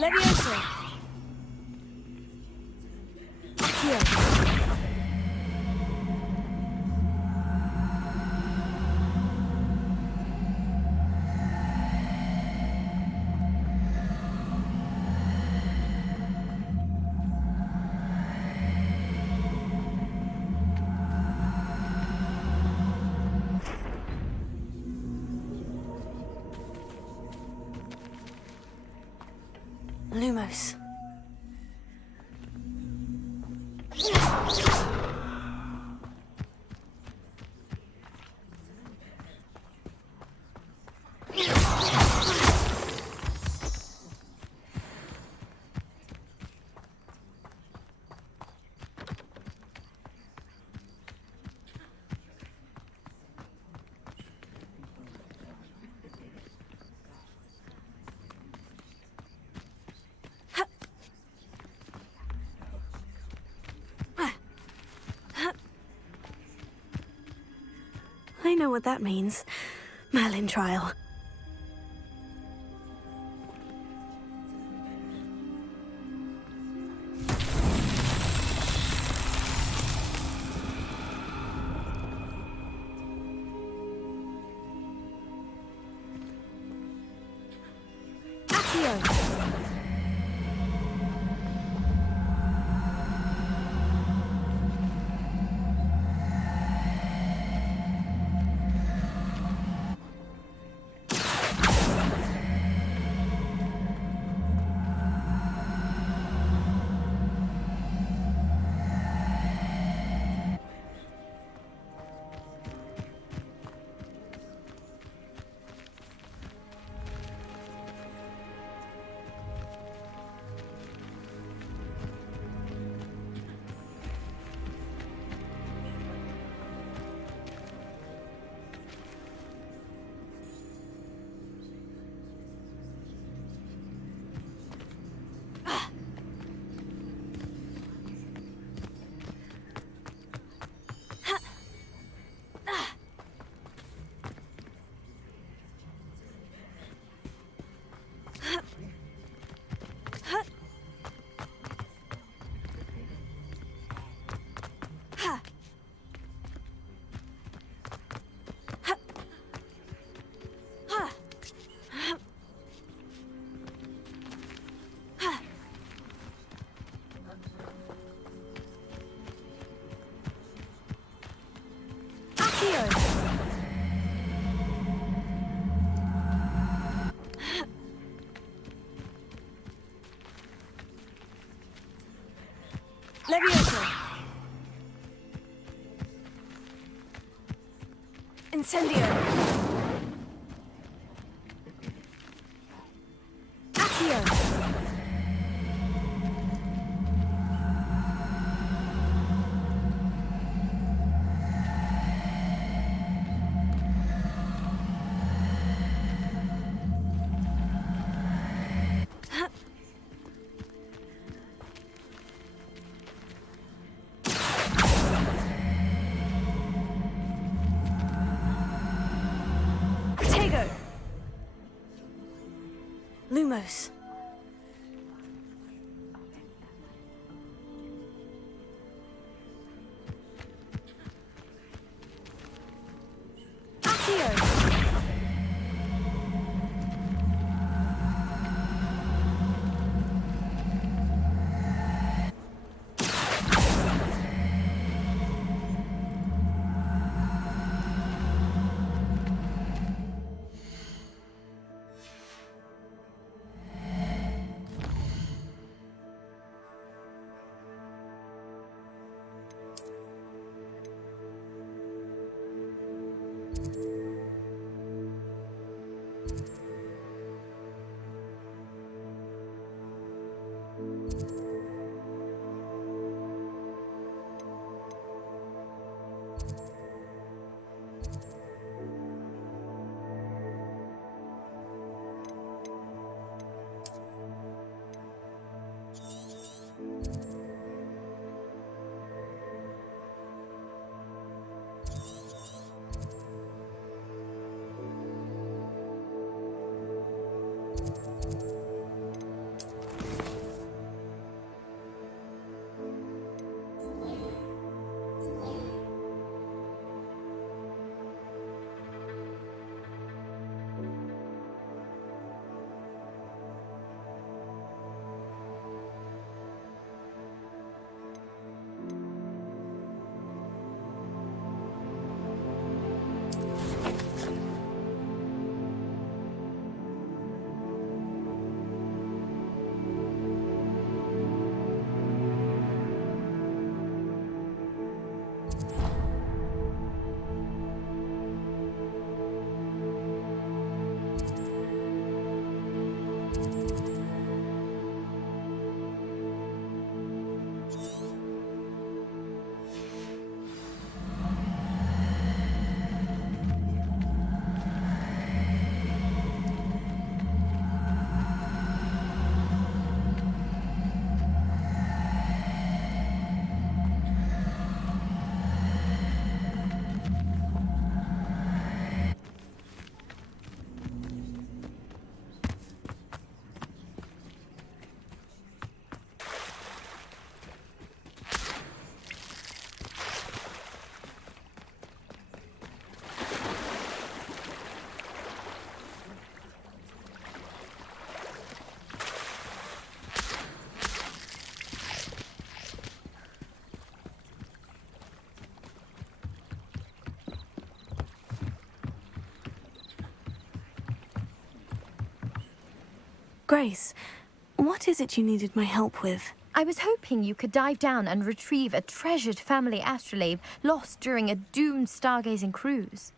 Levioso. Accio. Lumos. I know what that means. Merlin trial. Accio. Levioso. Incendio. Accio. Lumos. Accio. Grace, what is it you needed my help with? I was hoping you could dive down and retrieve a treasured family astrolabe lost during a doomed stargazing cruise.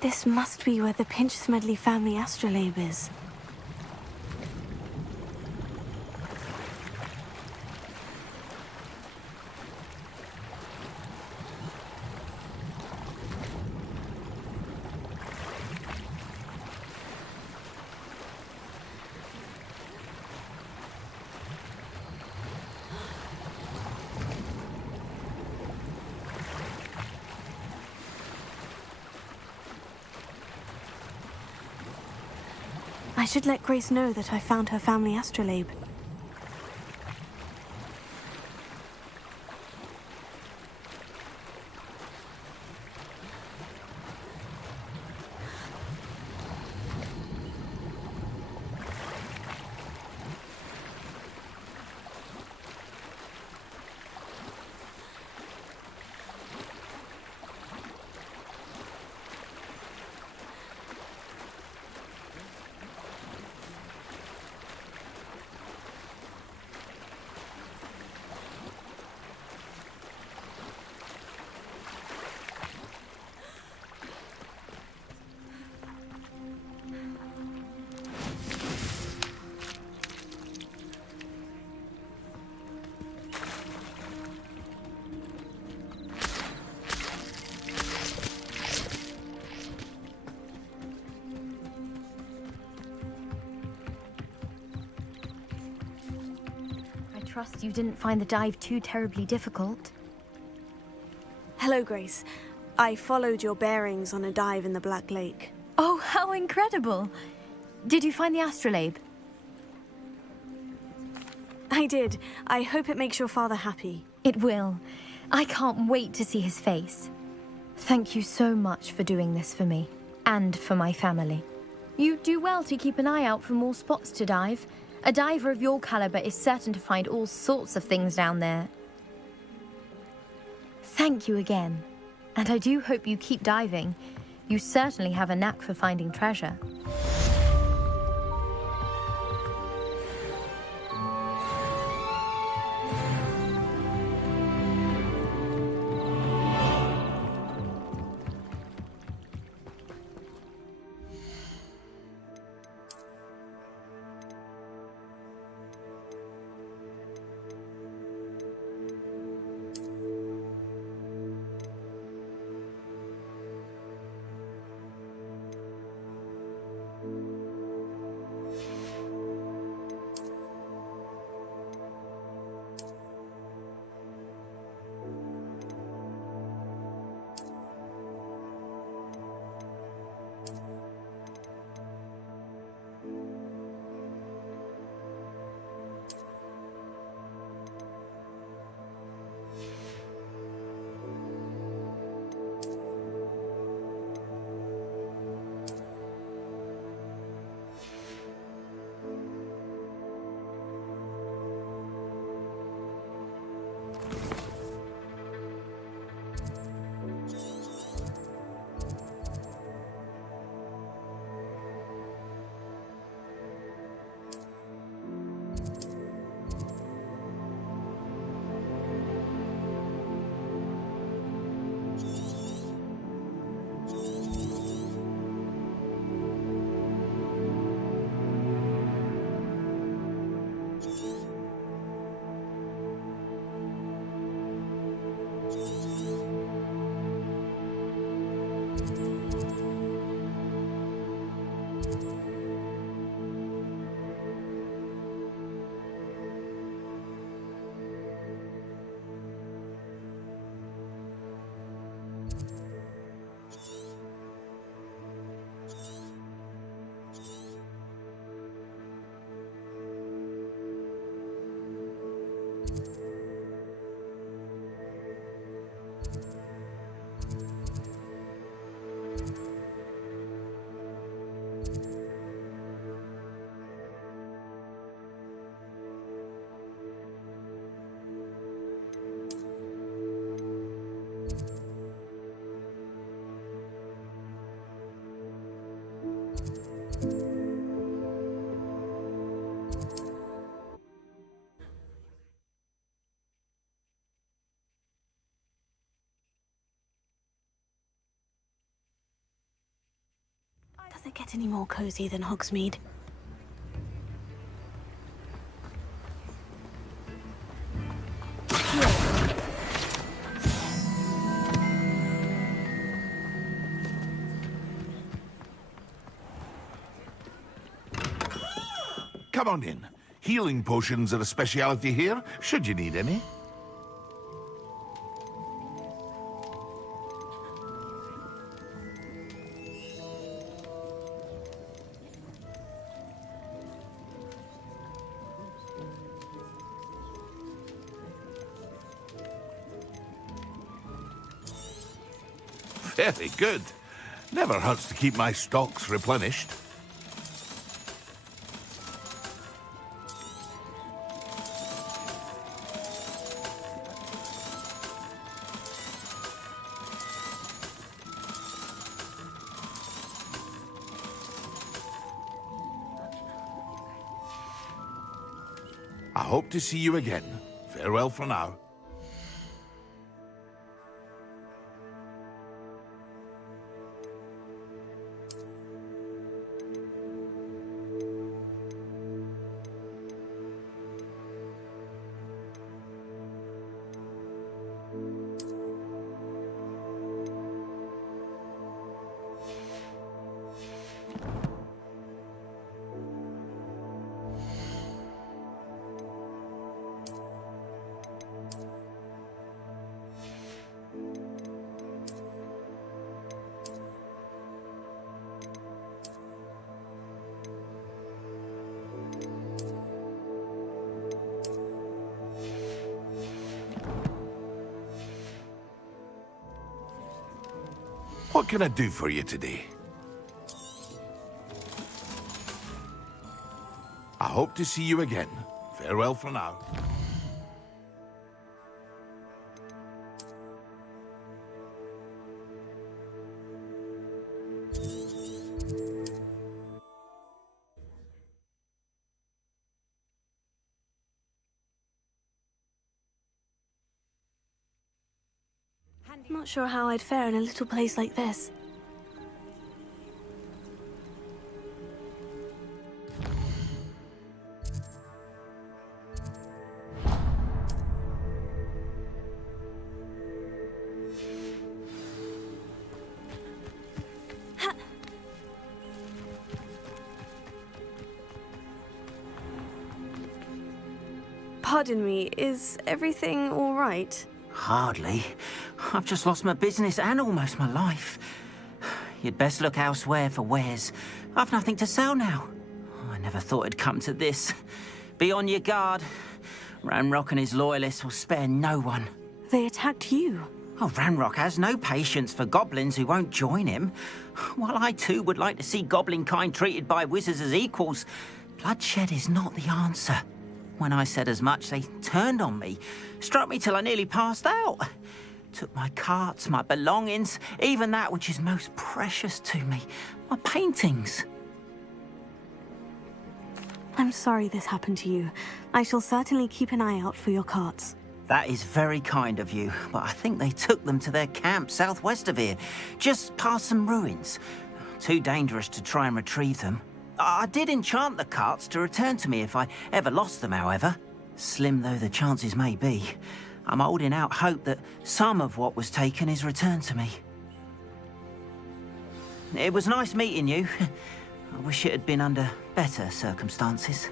This must be where the Pinch-Smedley family astrolabe is. I should let Grace know that I found her family astrolabe. I trust you didn't find the dive too terribly difficult. Hello, Grace. I followed your bearings on a dive in the Black Lake. Oh, how incredible! Did you find the astrolabe? I did. I hope it makes your father happy. It will. I can't wait to see his face. Thank you so much for doing this for me, and for my family. You do well to keep an eye out for more spots to dive. A diver of your caliber is certain to find all sorts of things down there. Thank you again. And I do hope you keep diving. You certainly have a knack for finding treasure. Does it get any more cozy than Hogsmeade? Come on in. Healing potions are a speciality here, should you need any. Very good. Never hurts to keep my stocks replenished. I hope to see you again. Farewell for now. What can I do for you today? I hope to see you again. Farewell for now. Not sure how I'd fare in a little place like this. Pardon me, is everything all right? Hardly. I've just lost my business and almost my life. You'd best look elsewhere for wares. I've nothing to sell now. I never thought it'd come to this. Be on your guard. Ranrock and his loyalists will spare no one. They attacked you. Oh, Ranrock has no patience for goblins who won't join him. While I too would like to see goblin kind treated by wizards as equals, bloodshed is not the answer. When I said as much, they turned on me, struck me till I nearly passed out. Took my carts, my belongings, even that which is most precious to me, my paintings. I'm sorry this happened to you. I shall certainly keep an eye out for your carts. That is very kind of you, but I think they took them to their camp southwest of here, just past some ruins. Too dangerous to try and retrieve them. I did enchant the carts to return to me if I ever lost them, however. Slim though the chances may be, I'm holding out hope that some of what was taken is returned to me. It was nice meeting you. I wish it had been under better circumstances.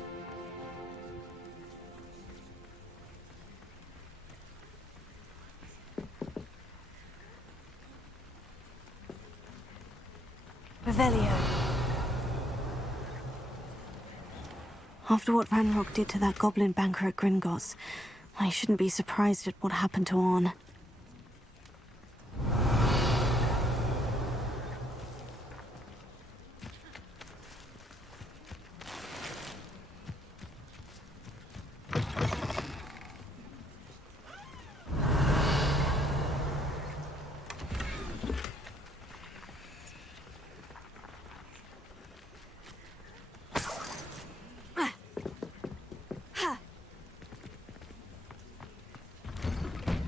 Revelio. After what Ranrock did to that goblin banker at Gringotts, I shouldn't be surprised at what happened to Orn.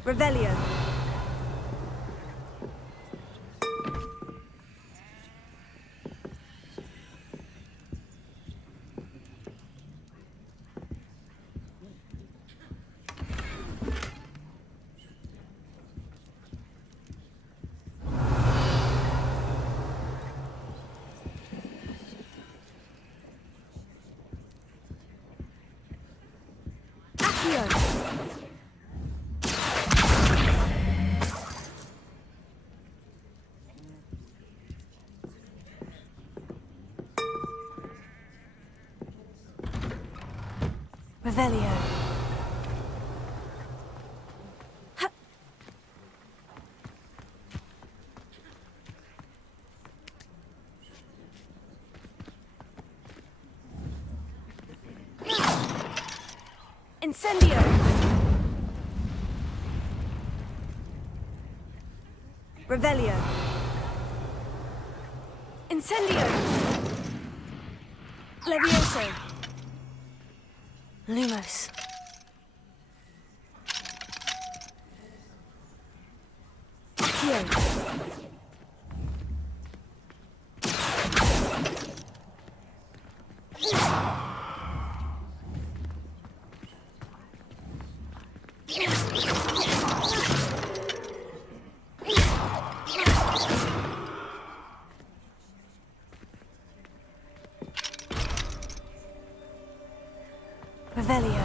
Revelio. Revelio. Incendio. Revelio. Incendio. Levioso. Lumos. Accio. Revelio.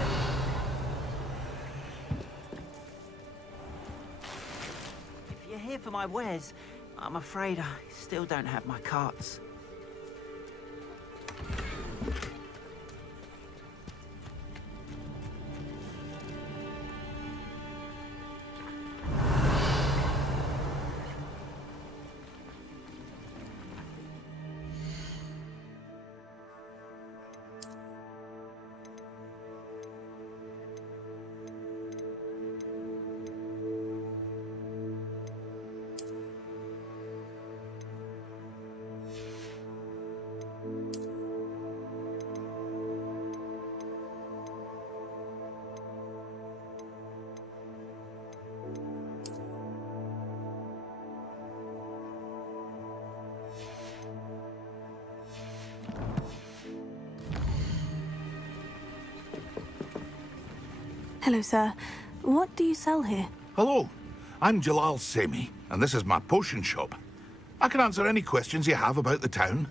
If you're here for my wares, I'm afraid I still don't have my carts. Hello, sir. What do you sell here? Hello, I'm Jalal Semi, and this is my potion shop. I can answer any questions you have about the town.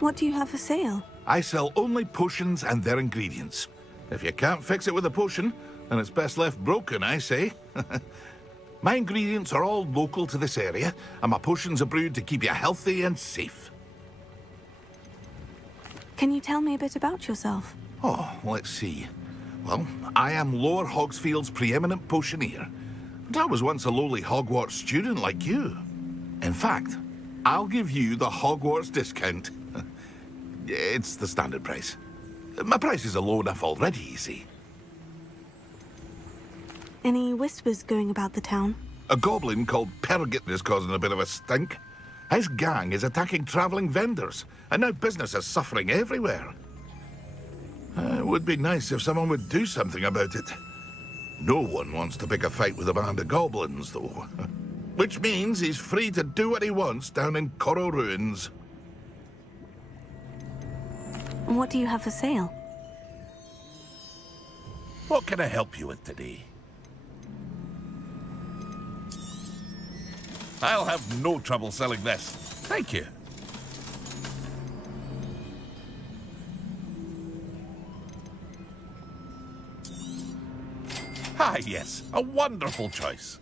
What do you have for sale? I sell only potions and their ingredients. If you can't fix it with a potion, then it's best left broken, I say. My ingredients are all local to this area, and my potions are brewed to keep you healthy and safe. Can you tell me a bit about yourself? Oh, let's see. Well, I am Lower Hogsfield's preeminent potioneer. But I was once a lowly Hogwarts student like you. In fact, I'll give you the Hogwarts discount. It's the standard price. My prices are low enough already, you see. Any whispers going about the town? A goblin called Pergit is causing a bit of a stink. His gang is attacking travelling vendors, and now business is suffering everywhere. It would be nice if someone would do something about it. No one wants to pick a fight with a band of goblins, though. Which means he's free to do what he wants down in Coral Ruins. And what do you have for sale? What can I help you with today? I'll have no trouble selling this. Thank you. Ah, yes. A wonderful choice.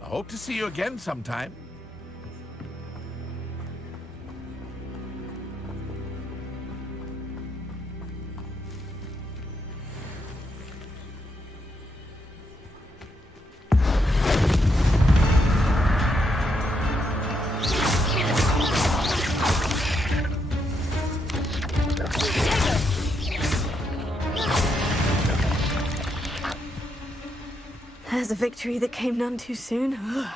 I hope to see you again sometime. There's a victory that came none too soon. Ugh.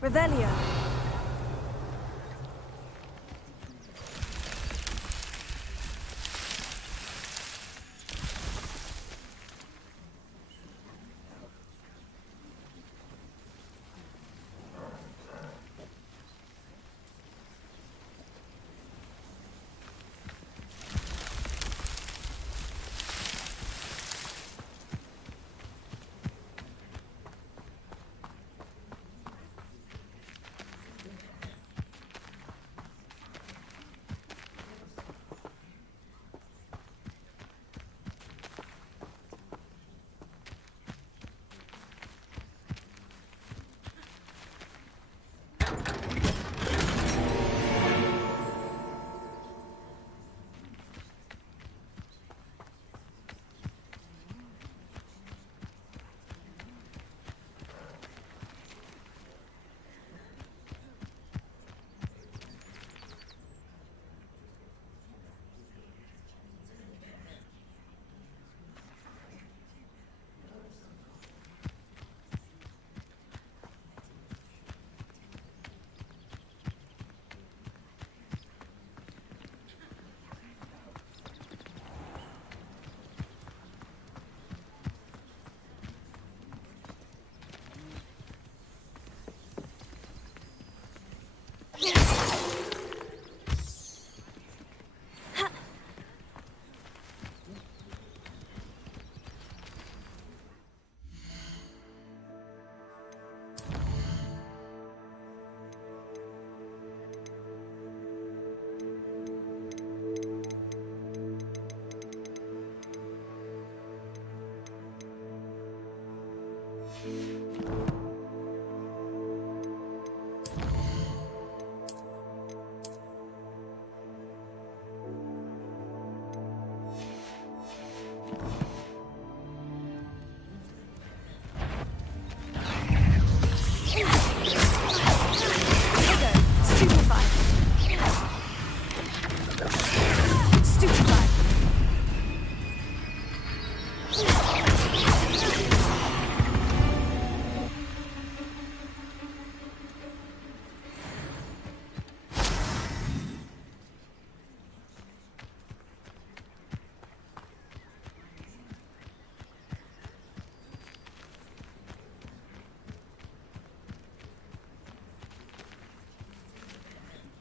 Revelio.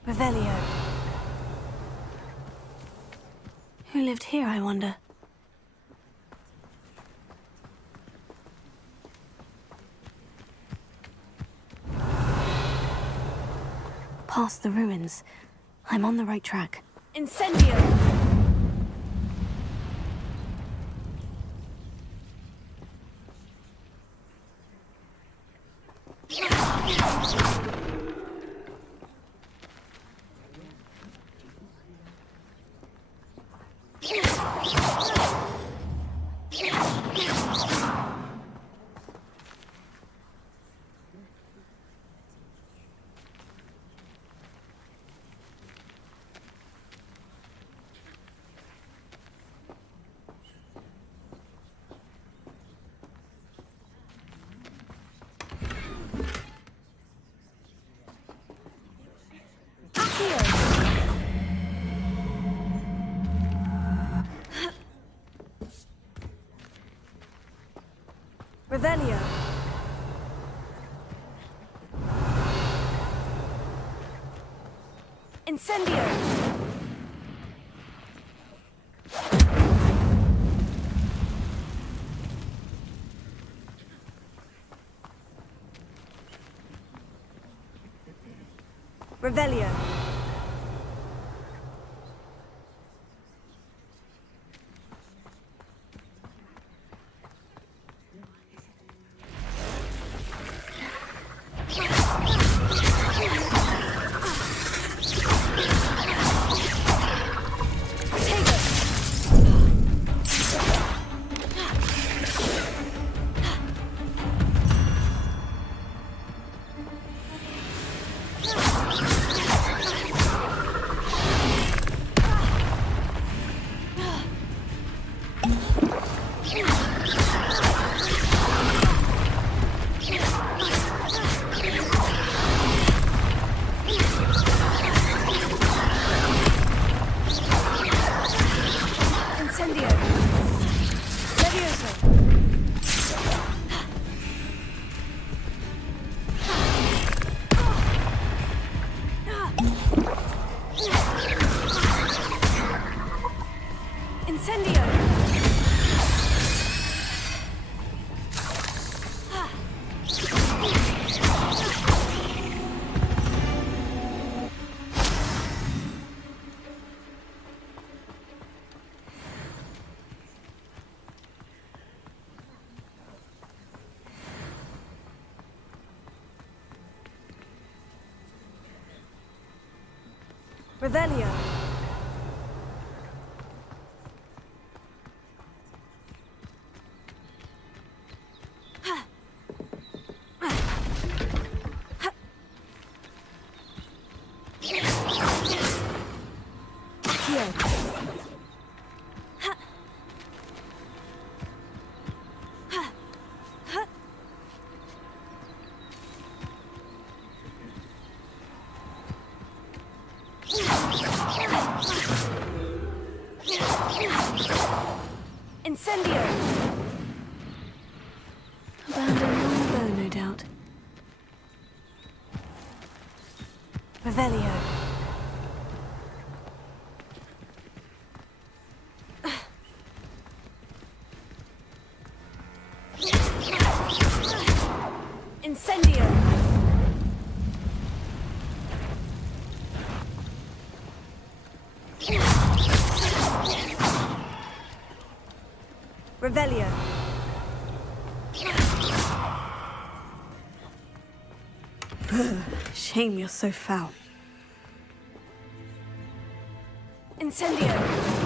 Revelio. Who lived here, I wonder? Past the ruins. I'm on the right track. Incendio! Revelio. Incendio! Revelio. Revelio. Incendio! Abandoned long ago, no doubt. Revelio. Incendio! Revelio. Shame you're so foul. Incendio.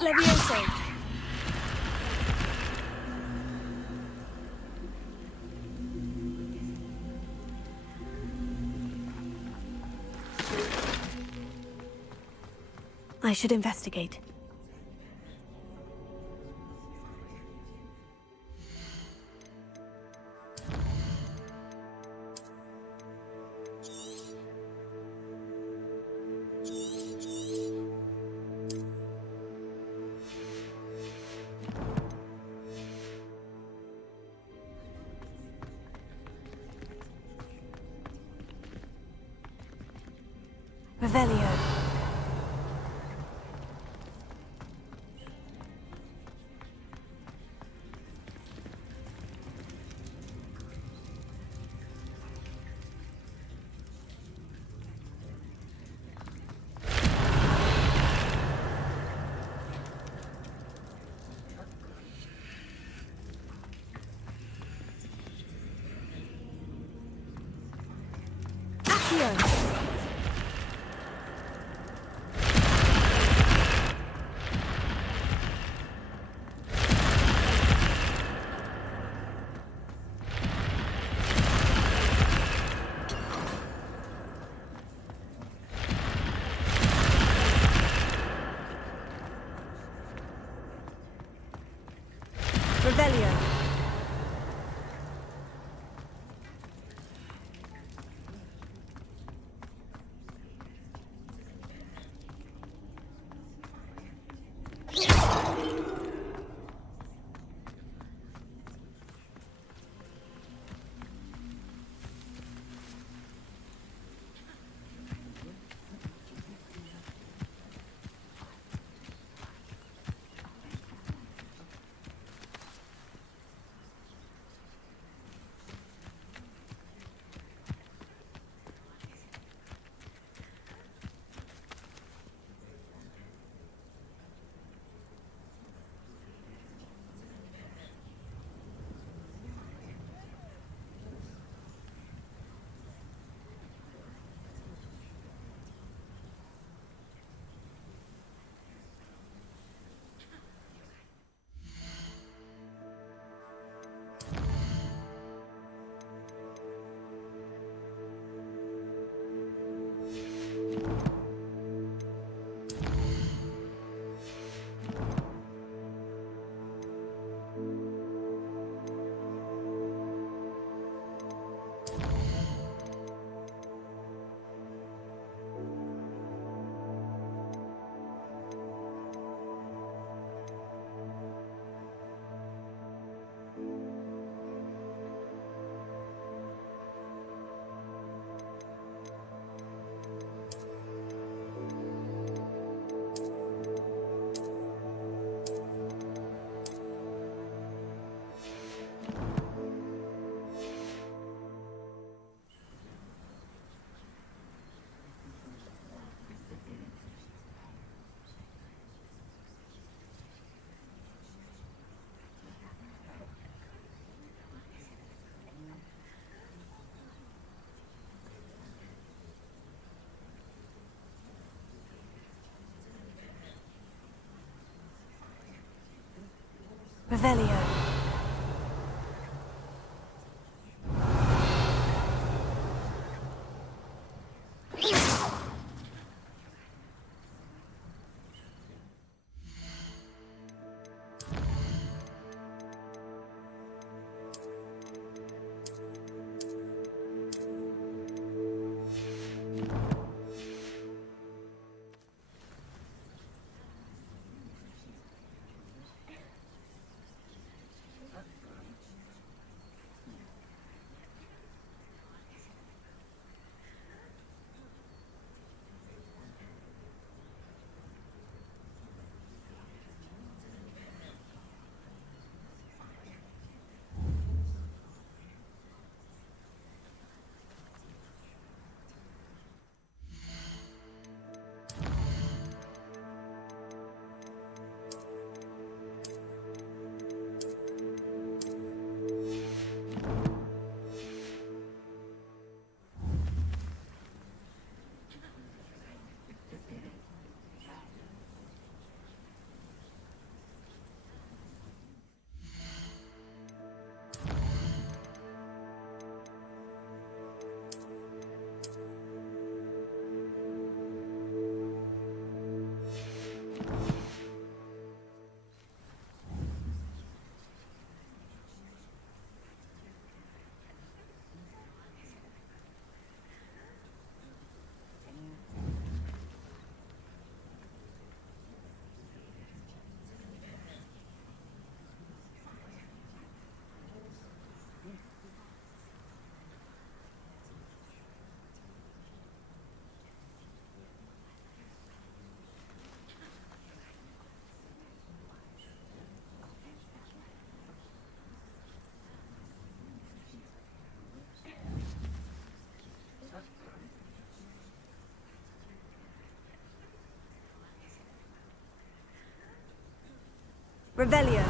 Levioso. I should investigate. Revelio. Revelio. Revelio. Revelio.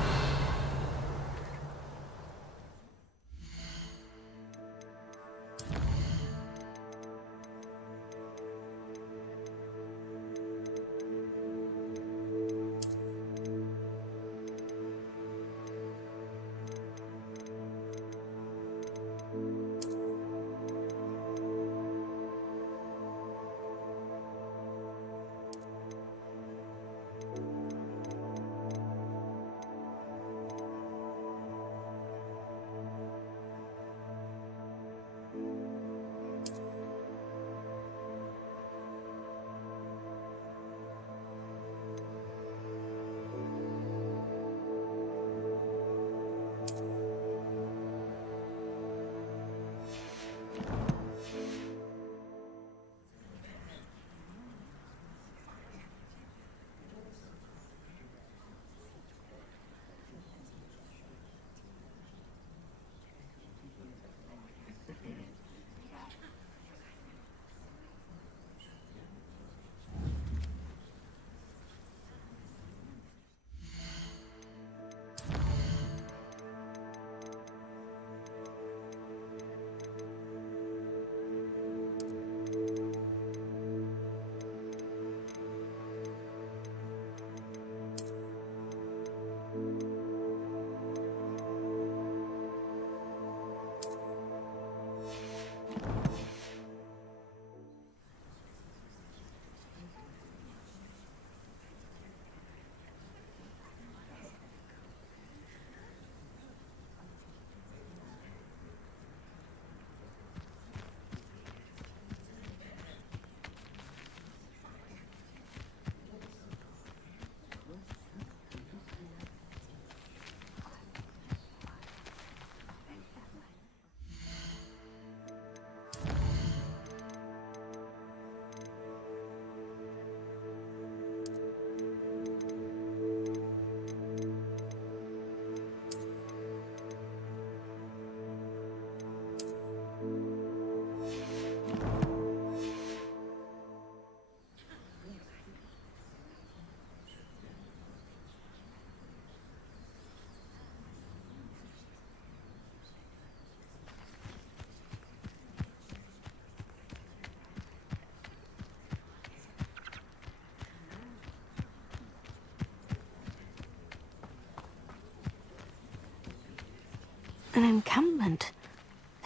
An encampment.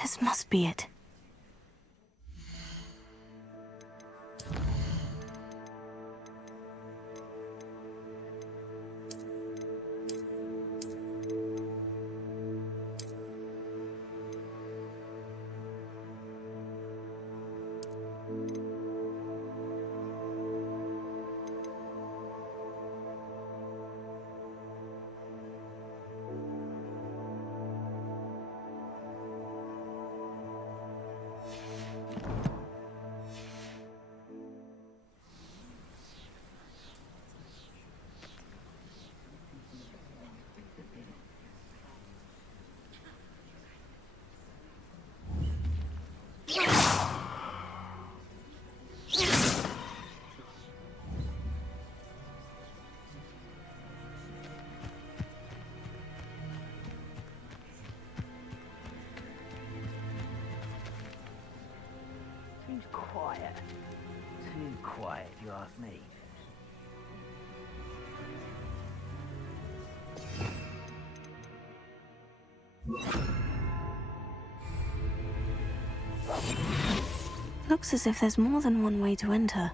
This must be it. Seems quiet. Too quiet, if you ask me. Looks as if there's more than one way to enter.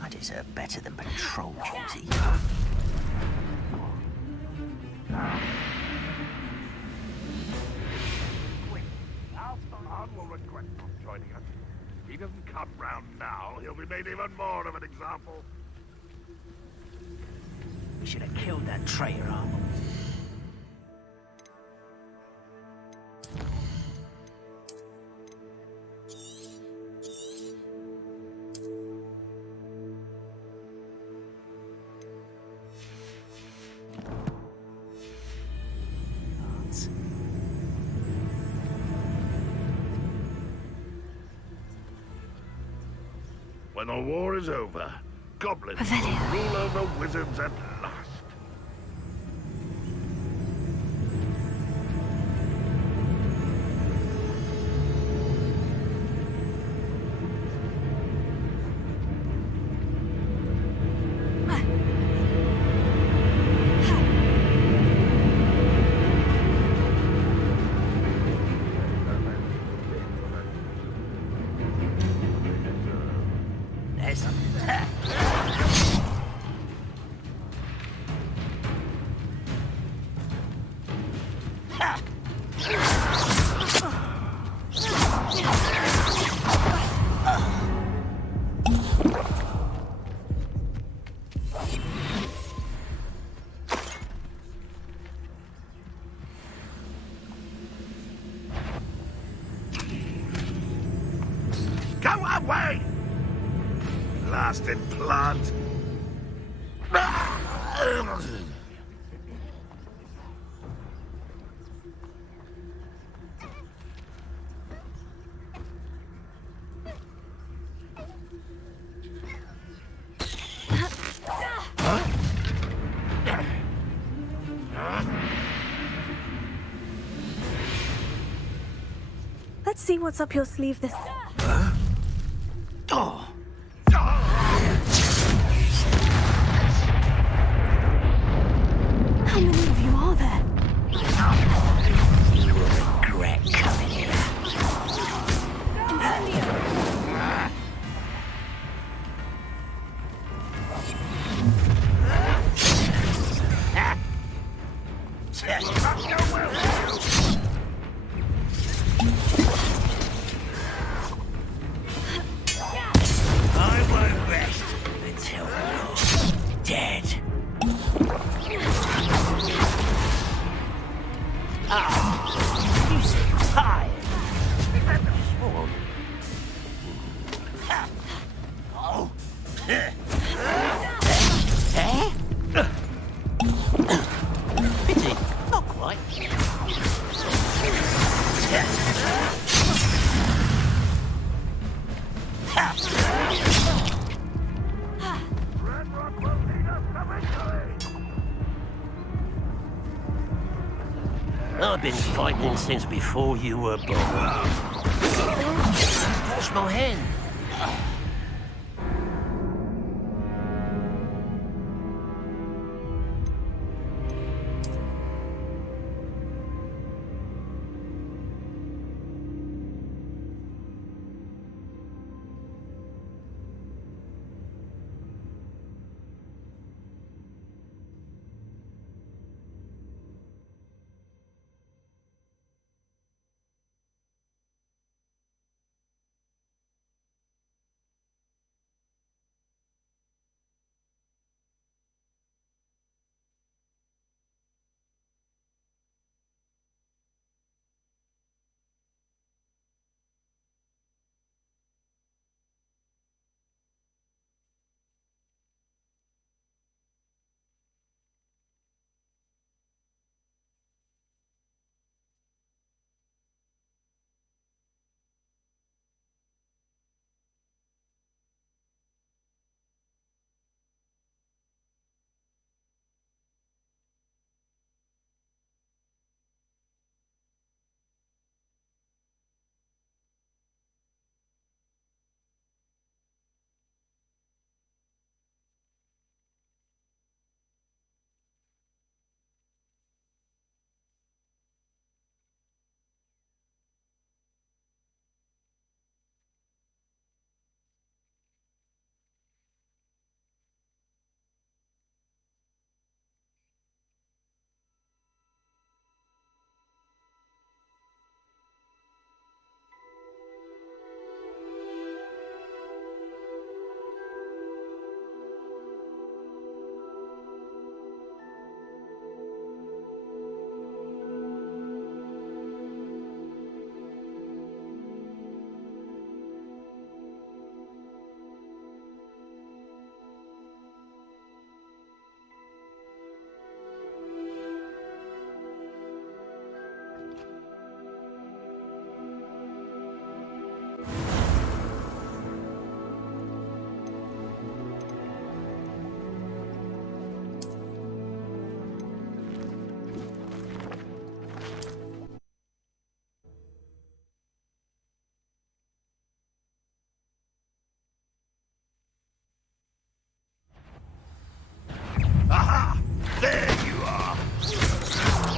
I deserve better than patrol duty. Alston will regret not joining us. If he doesn't come round now, he'll be made even more of an example. We should have killed that traitor, Arnold. final war is over. Goblins will rule over wizards at last. Go away! Blasted plant! Let's see what's up your sleeve this... Oh. How many of you are there? You will regret coming here. I won't rest until you're dead. You seem tired. Oh. Oh. Pity, not quite. I've been fighting since before you were born. That's my hand.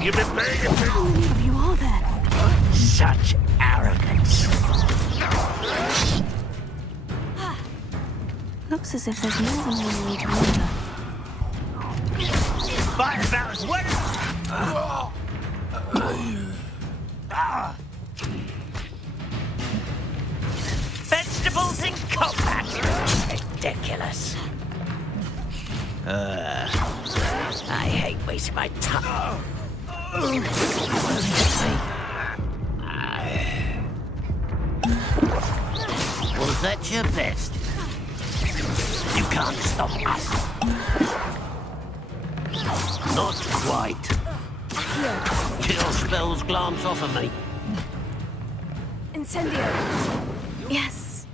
You've been paying attention. How many of you are there? Such arrogance. Looks as if there's more than one way to enter. Fight about as well vegetables in combat. Ridiculous. I hate wasting my time. Was that your best? You can't stop us. Not quite. Kill spells glance off of me. Incendio. Yes.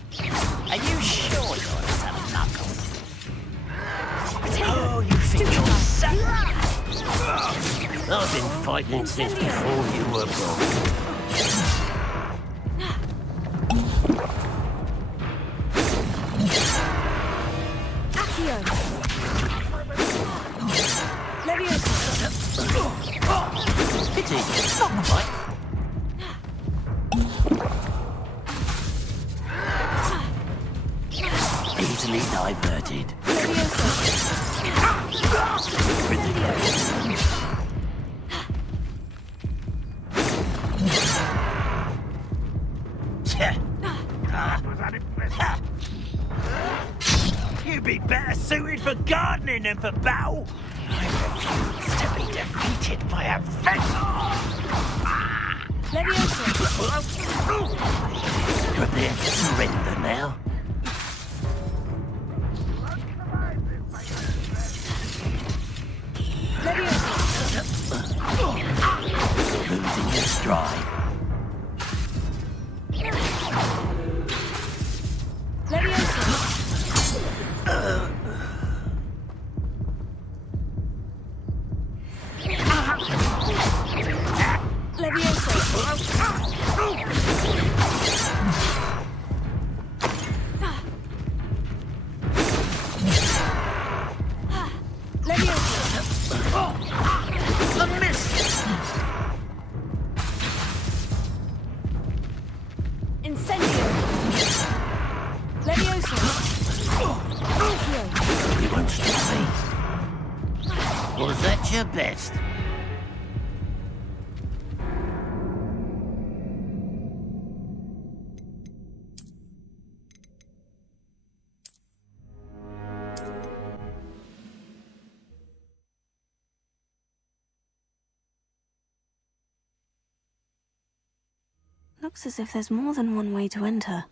Are you sure you're not a knuckle? Oh, you think you're so... I've been fighting since before you were born. Pity, not quite. Easily diverted. You'd be better suited for gardening than for battle. I refuse to be defeated by a Prepare to surrender now. Losing your stride. Was that your best? Looks as if there's more than one way to enter.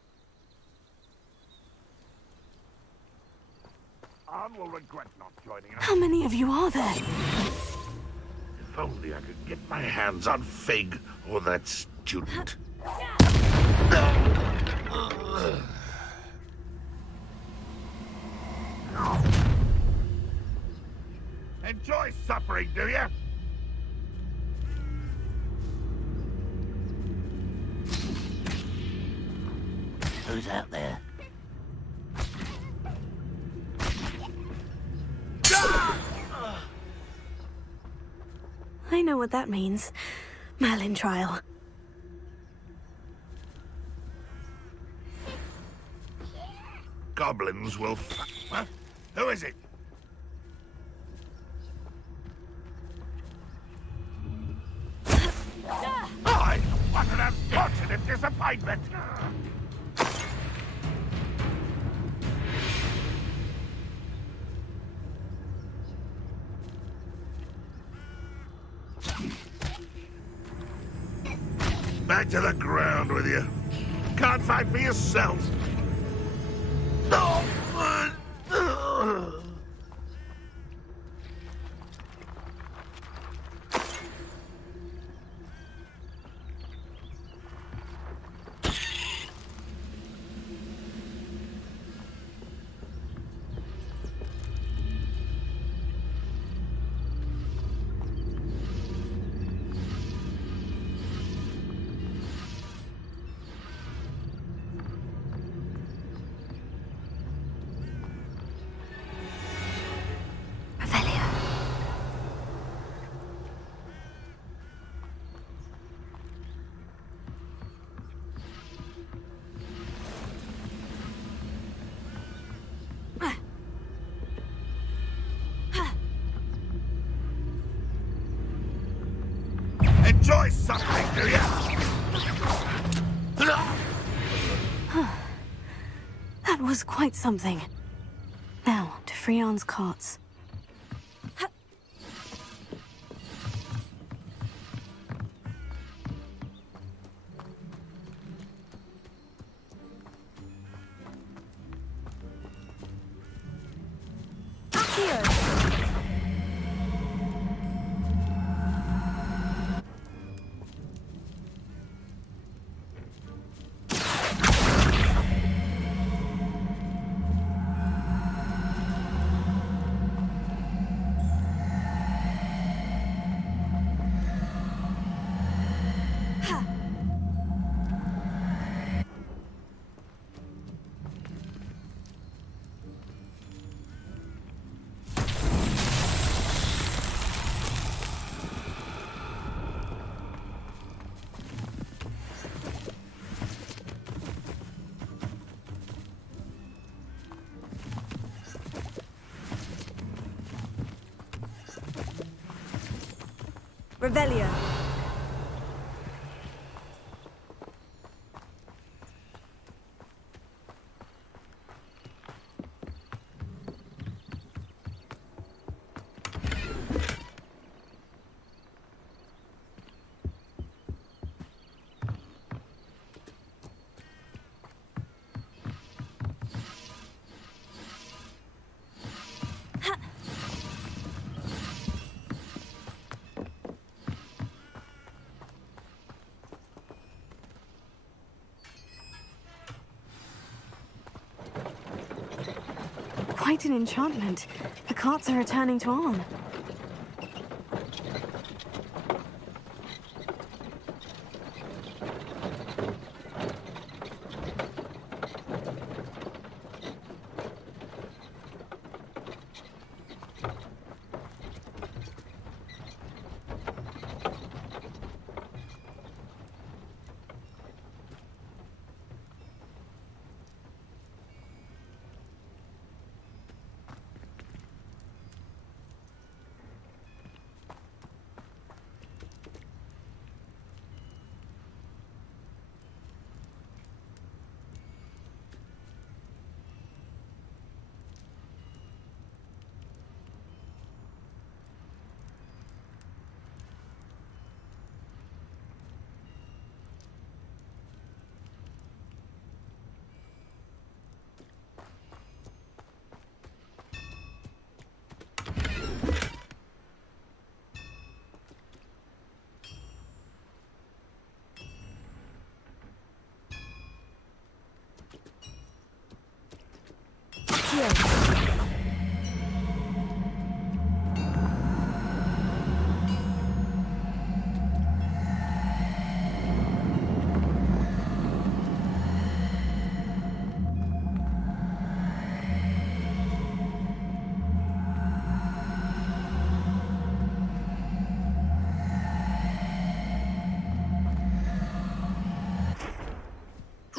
Anne will regret not joining us. How many of you are there? If only I could get my hands on Fig or that student. Enjoy suffering, do you? Who's out there? I know what that means. Merlin trial. Goblins will Huh? Who is it? Oh, what an unfortunate disappointment! Back to the ground with you. Can't fight for yourselves. enjoy suffering, do you? That was quite something. Now, to Freon's carts. Revelio. Quite an enchantment. The carts are returning to Arn.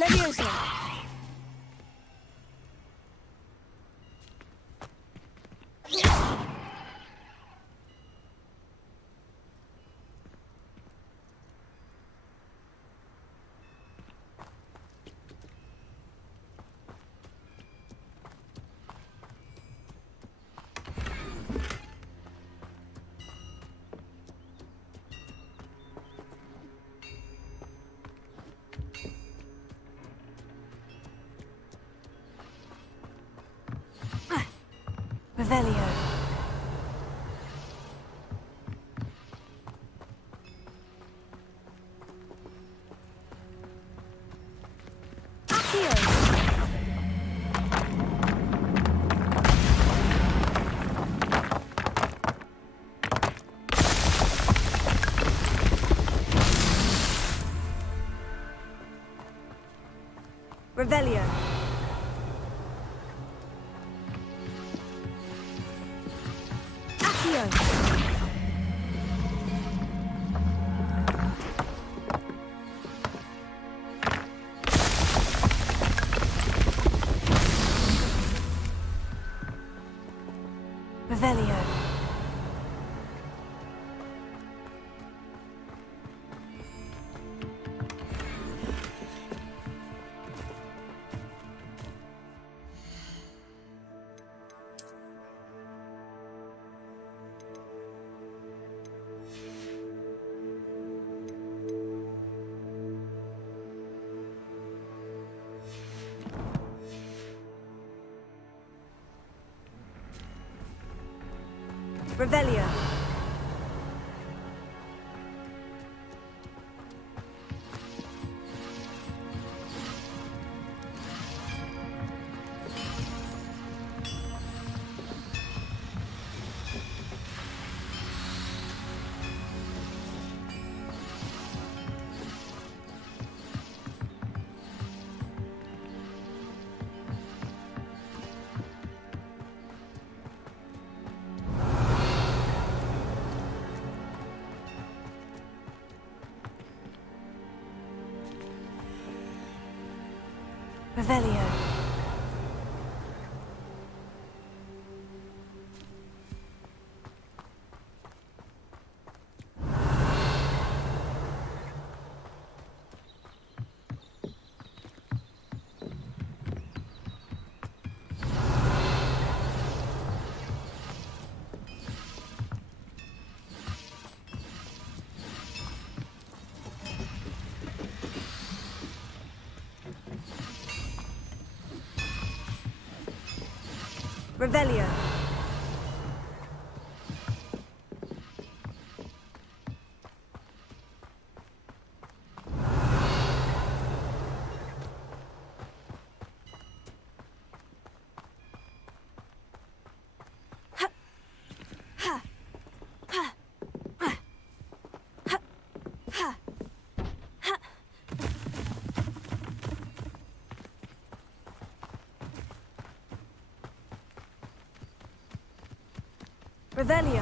Leviosa. Revelio. Revelio. Revelio. Revelio. Revelio. Revelio. Revelio.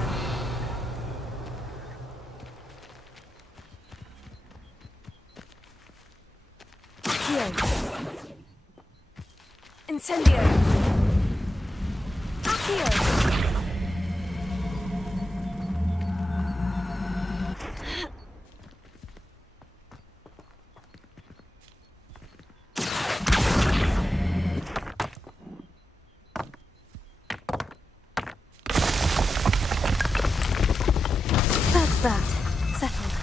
Accio. Incendio. Accio. That. Settled.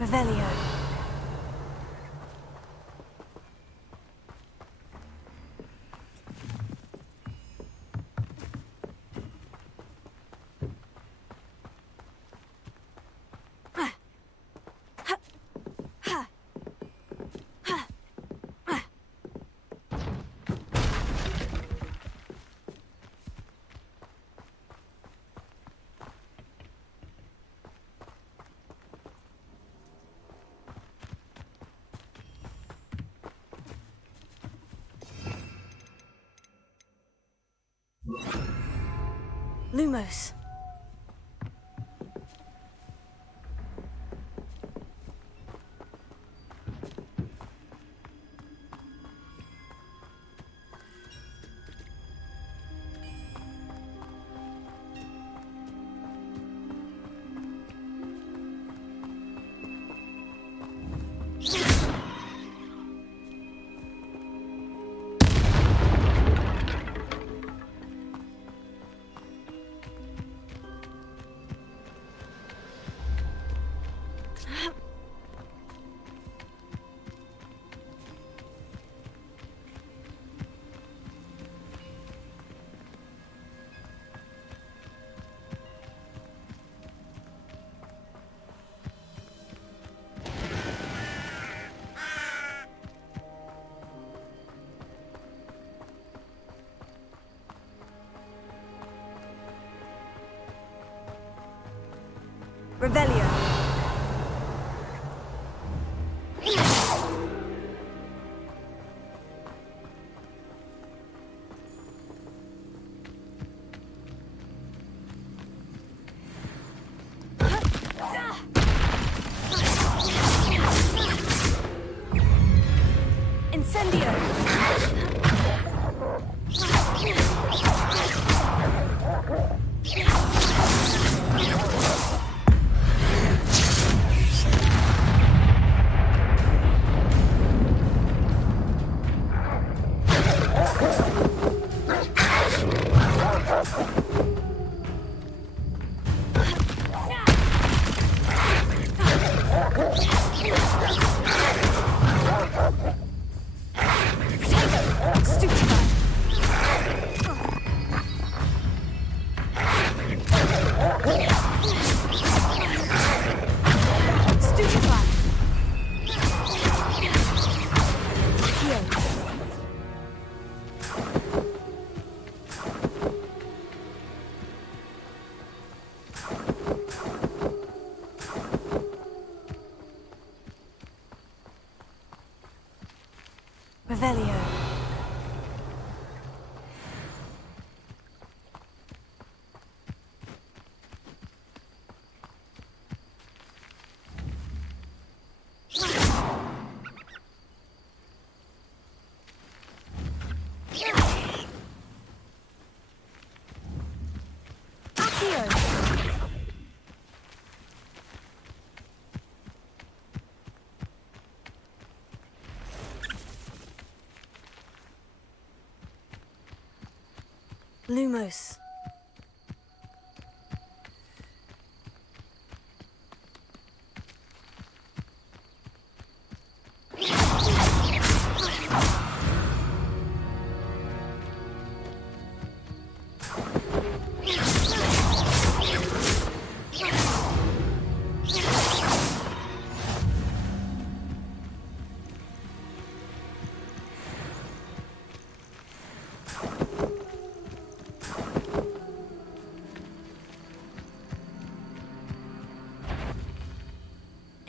Revelio. Lumos. Revelio. Incendio. Revelio. Lumos.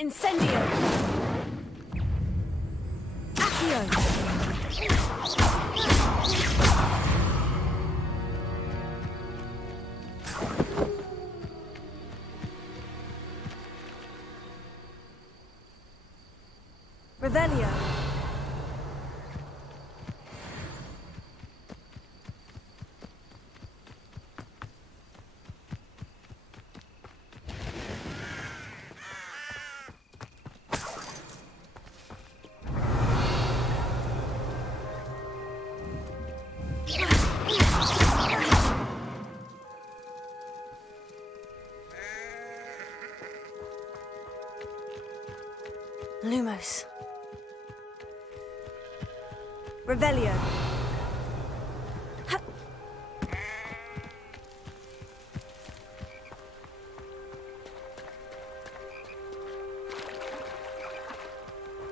Incendio! Accio! Revelio! Lumos. Revelio.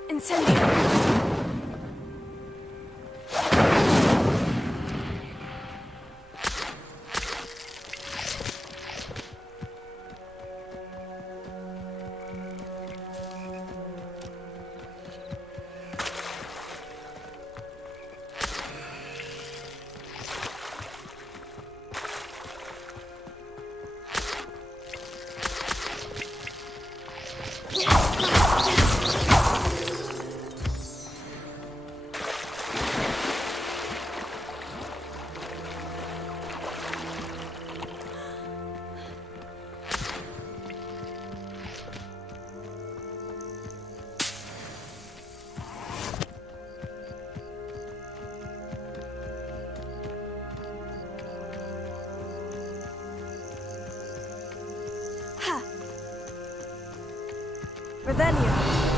Incendio. Revelio.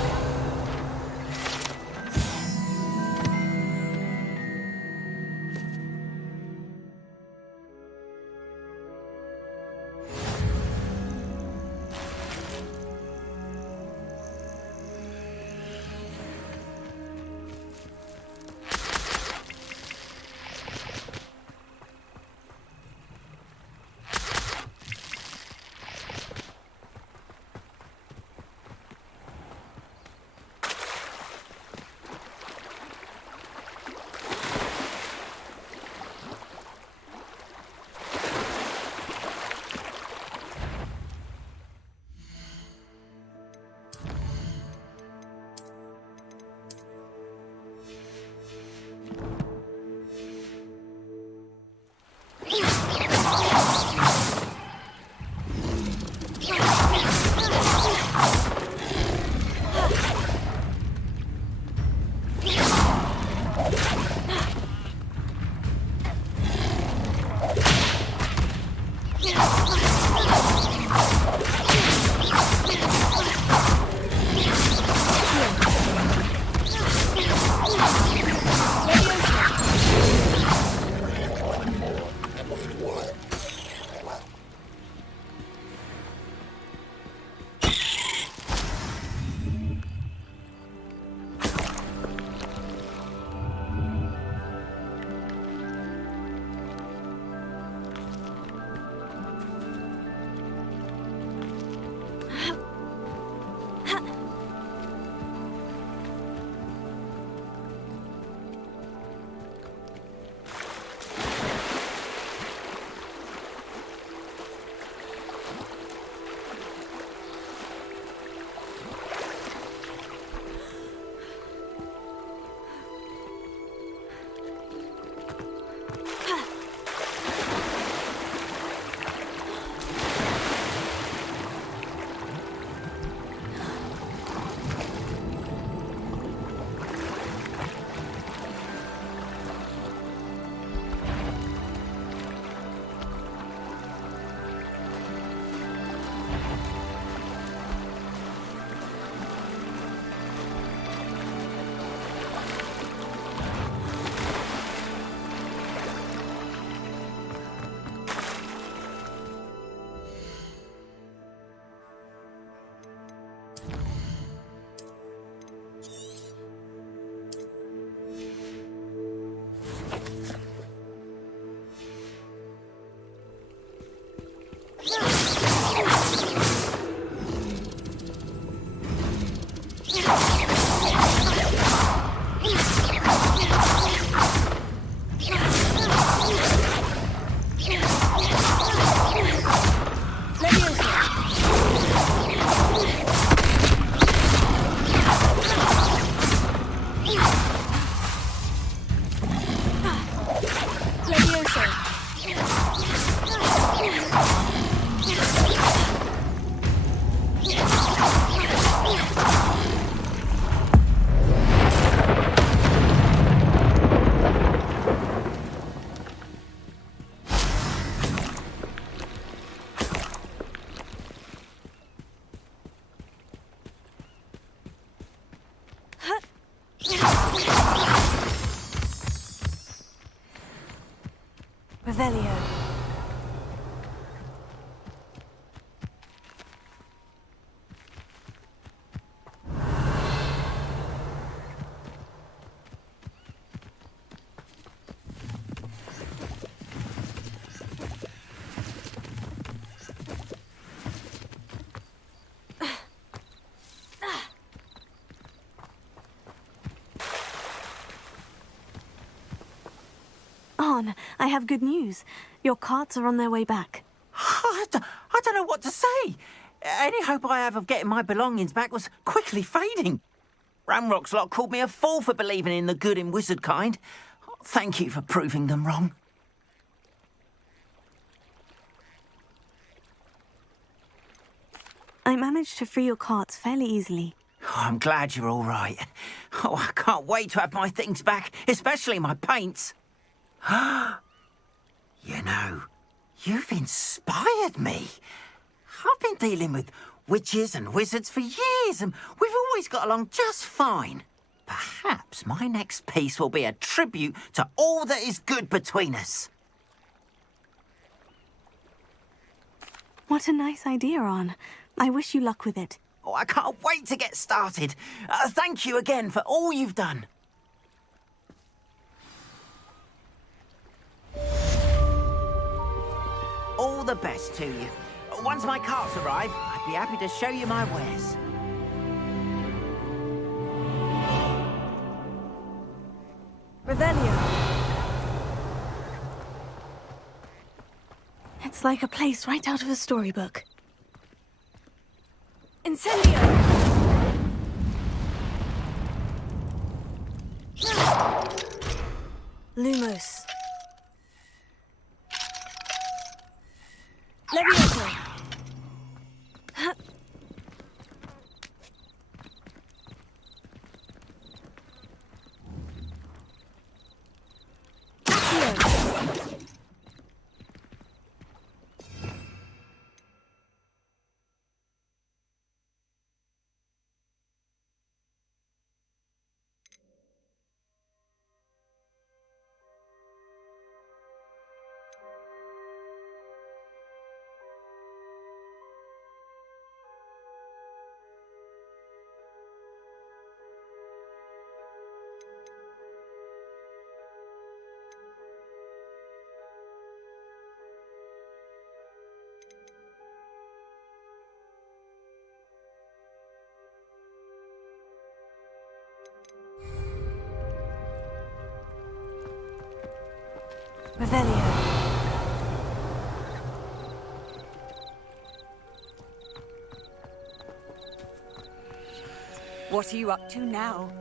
Revelio. On, I have good news. Your carts are on their way back. I don't know what to say. Any hope I have of getting my belongings back was quickly fading. Ramrock's lot called me a fool for believing in the good in wizard kind. Thank you for proving them wrong. I managed to free your carts fairly easily. Oh, I'm glad you're all right. Oh, I can't wait to have my things back, especially my paints. You know, you've inspired me. I've been dealing with witches and wizards for years, and we've always got along just fine. Perhaps my next piece will be a tribute to all that is good between us. What a nice idea, On. I wish you luck with it. Oh, I can't wait to get started. Thank you again for all you've done. All the best to you. Once my carts arrive, I'd be happy to show you my wares. Revelio. It's like a place right out of a storybook. Incendio! Lumos. Levioso. Revelio. What are you up to now?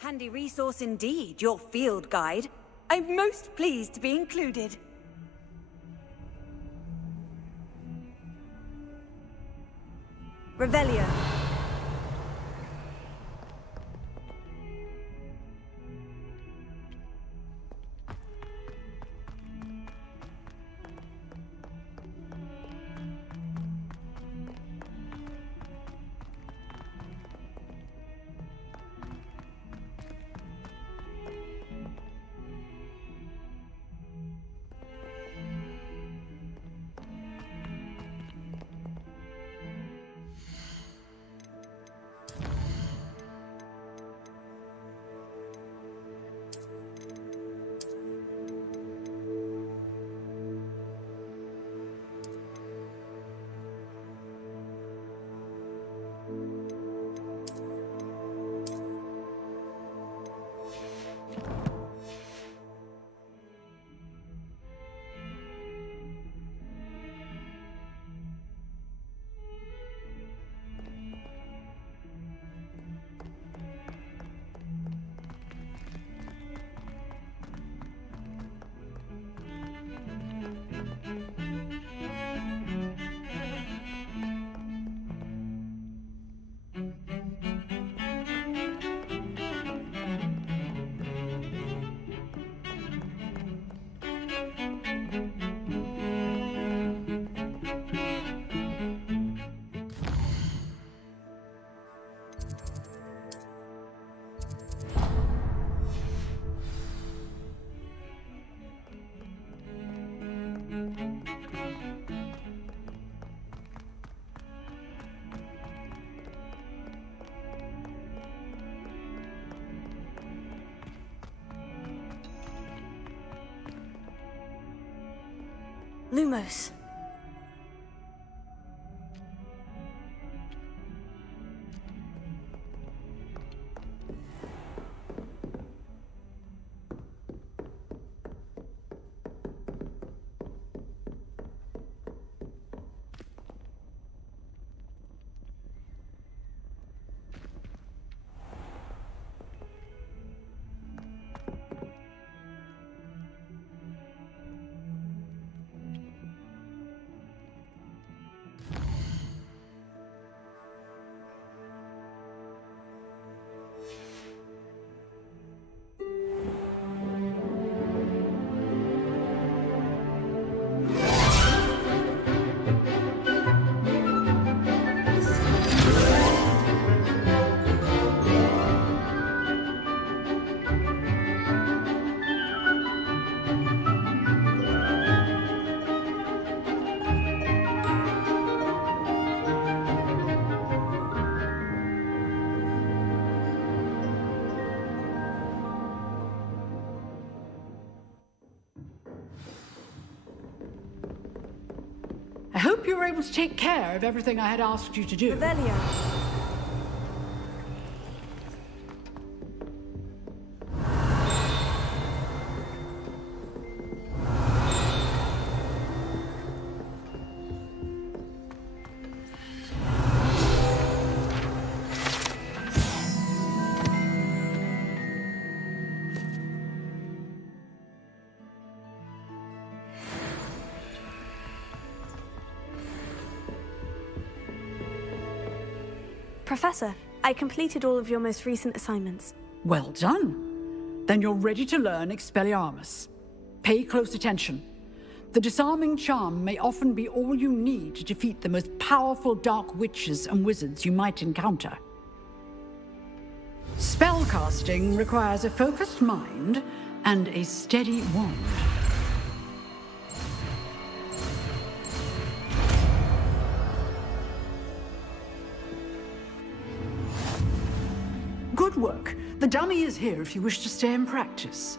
Handy resource indeed, your field guide. I'm most pleased to be included. Revelio. Lumos. I hope you were able to take care of everything I had asked you to do. Revelio. Professor, I completed all of your most recent assignments. Well done. Then you're ready to learn Expelliarmus. Pay close attention. The disarming charm may often be all you need to defeat the most powerful dark witches and wizards you might encounter. Spellcasting requires a focused mind and a steady wand. Good work. The dummy is here if you wish to stay and practice.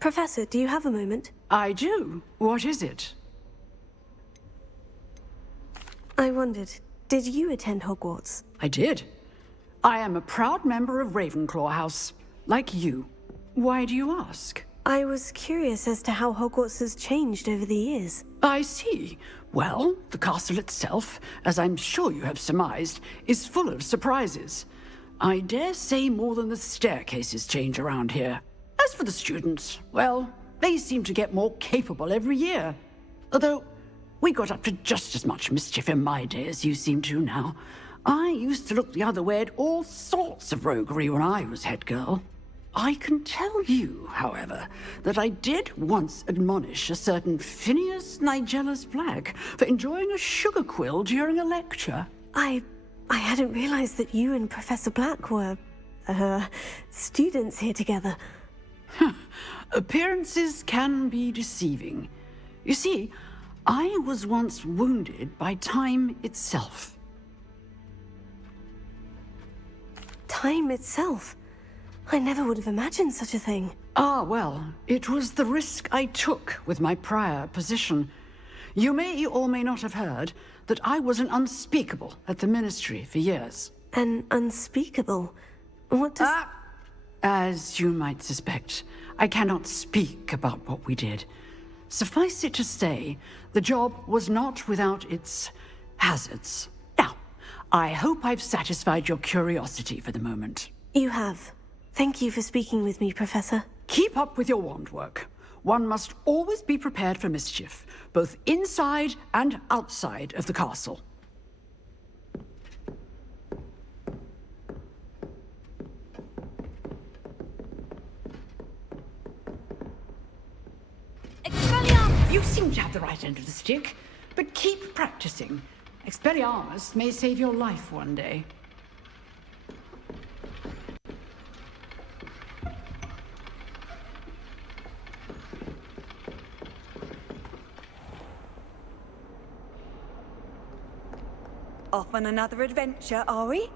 Professor, do you have a moment? I do. What is it? I wondered, did you attend Hogwarts? I did. I am a proud member of Ravenclaw House, like you. Why do you ask? I was curious as to how Hogwarts has changed over the years. I see. Well, the castle itself, as I'm sure you have surmised, is full of surprises. I dare say more than the staircases change around here. As for the students, well, they seem to get more capable every year. Although, we got up to just as much mischief in my day as you seem to now. I used to look the other way at all sorts of roguery when I was head girl. I can tell you, however, that I did once admonish a certain Phineas Nigellus Black for enjoying a sugar quill during a lecture. I hadn't realized that you and Professor Black were, students here together. Appearances can be deceiving. You see, I was once wounded by time itself. Time itself? I never would have imagined such a thing. Ah, well, it was the risk I took with my prior position. You may or may not have heard that I was an unspeakable at the Ministry for years. An unspeakable? What does... As you might suspect, I cannot speak about what we did. Suffice it to say, the job was not without its hazards. Now, I hope I've satisfied your curiosity for the moment. You have. Thank you for speaking with me, Professor. Keep up with your wand work. One must always be prepared for mischief, both inside and outside of the castle. You seem to have the right end of the stick, but keep practicing. Expelliarmus may save your life one day. Off on another adventure, are we?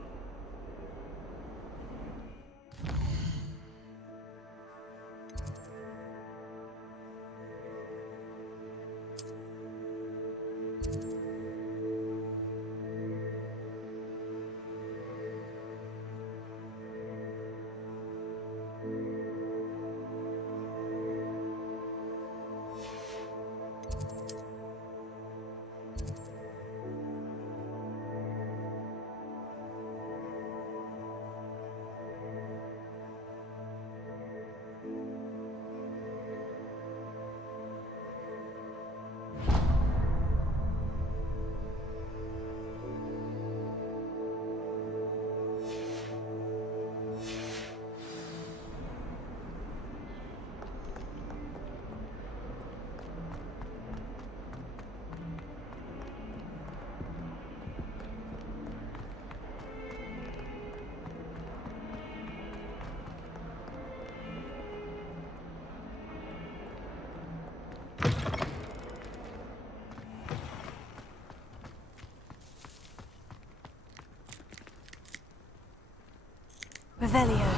Revelio.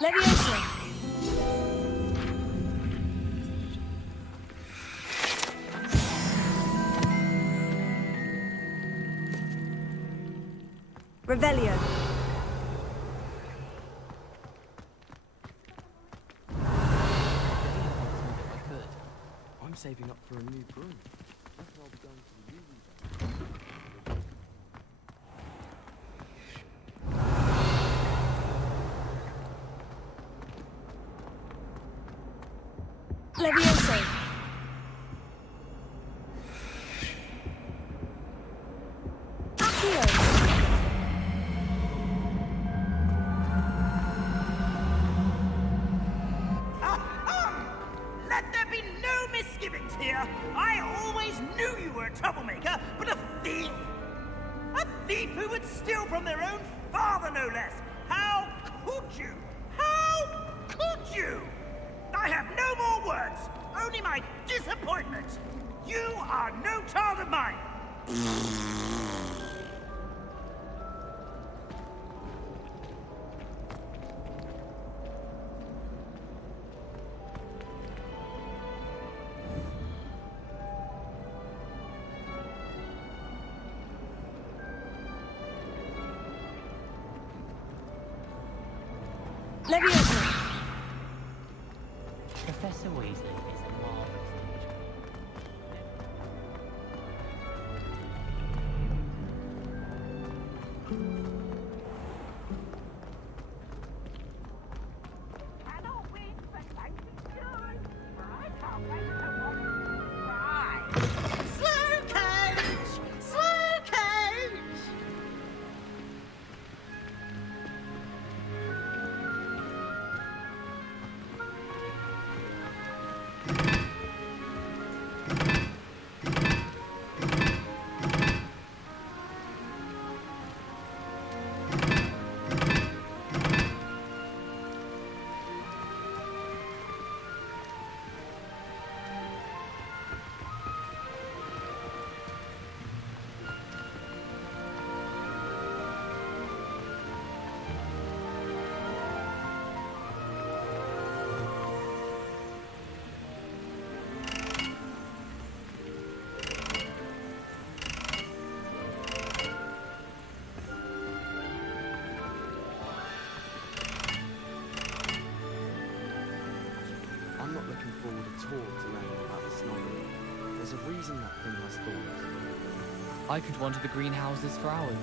Leviosa. Revelio. I'm saving up for a new broom. I reckon I'll be going to the uni then. Leviosa. Let there be no misgivings here. I always knew you were a troublemaker, but a thief? A thief who would steal from their own father, no less. How could you? How could you? I have no more words, only my disappointment. You are no child of mine. Leviosa. Professor Weasley is a marvelous I'm not looking forward at all to learning about the snow. There's a reason that thing has thorns. I could wander the greenhouses for hours.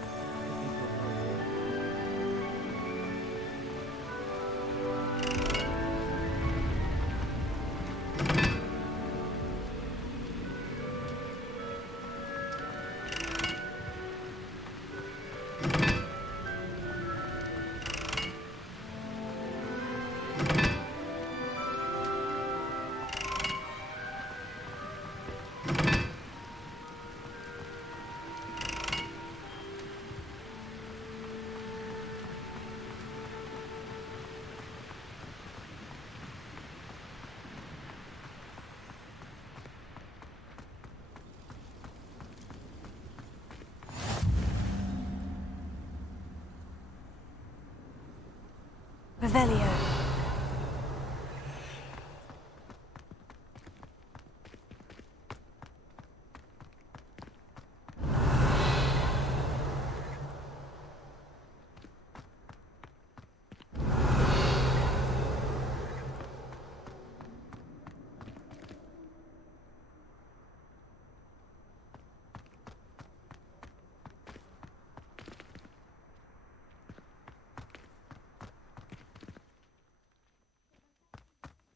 Revelio.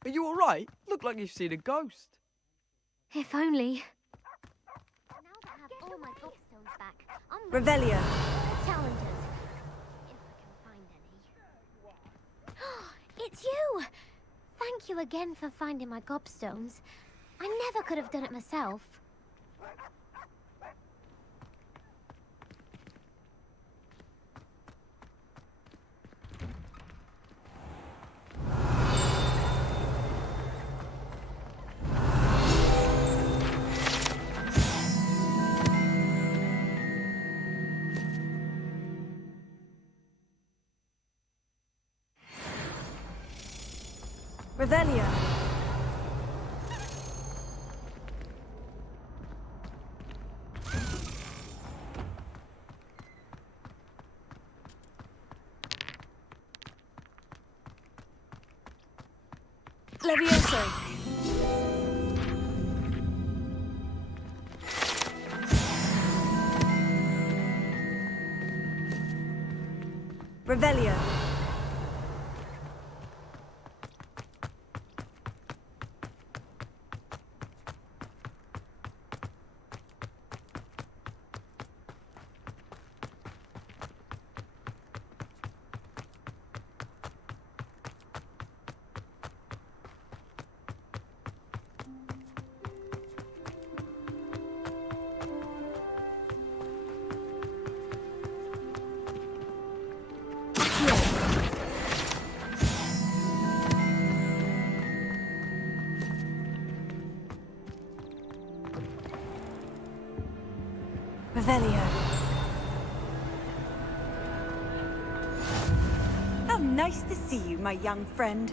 Are you alright? Look like you've seen a ghost. If only. Now that I have all my gobstones back, I'm Revelio. Challengers. If I can find any. It's you! Thank you again for finding my gobstones. I never could have done it myself. Revelio. Levioso. Revelio. Revelio. How nice to see you, my young friend.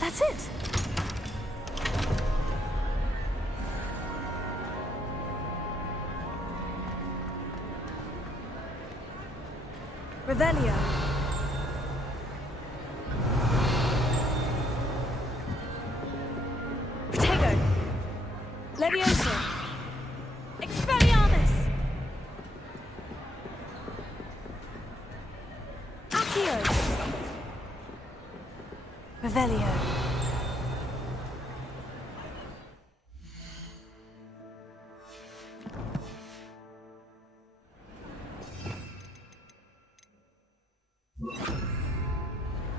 That's it. Revelio. Protego. Levioso. Expelliarmus. Accio. Revelio.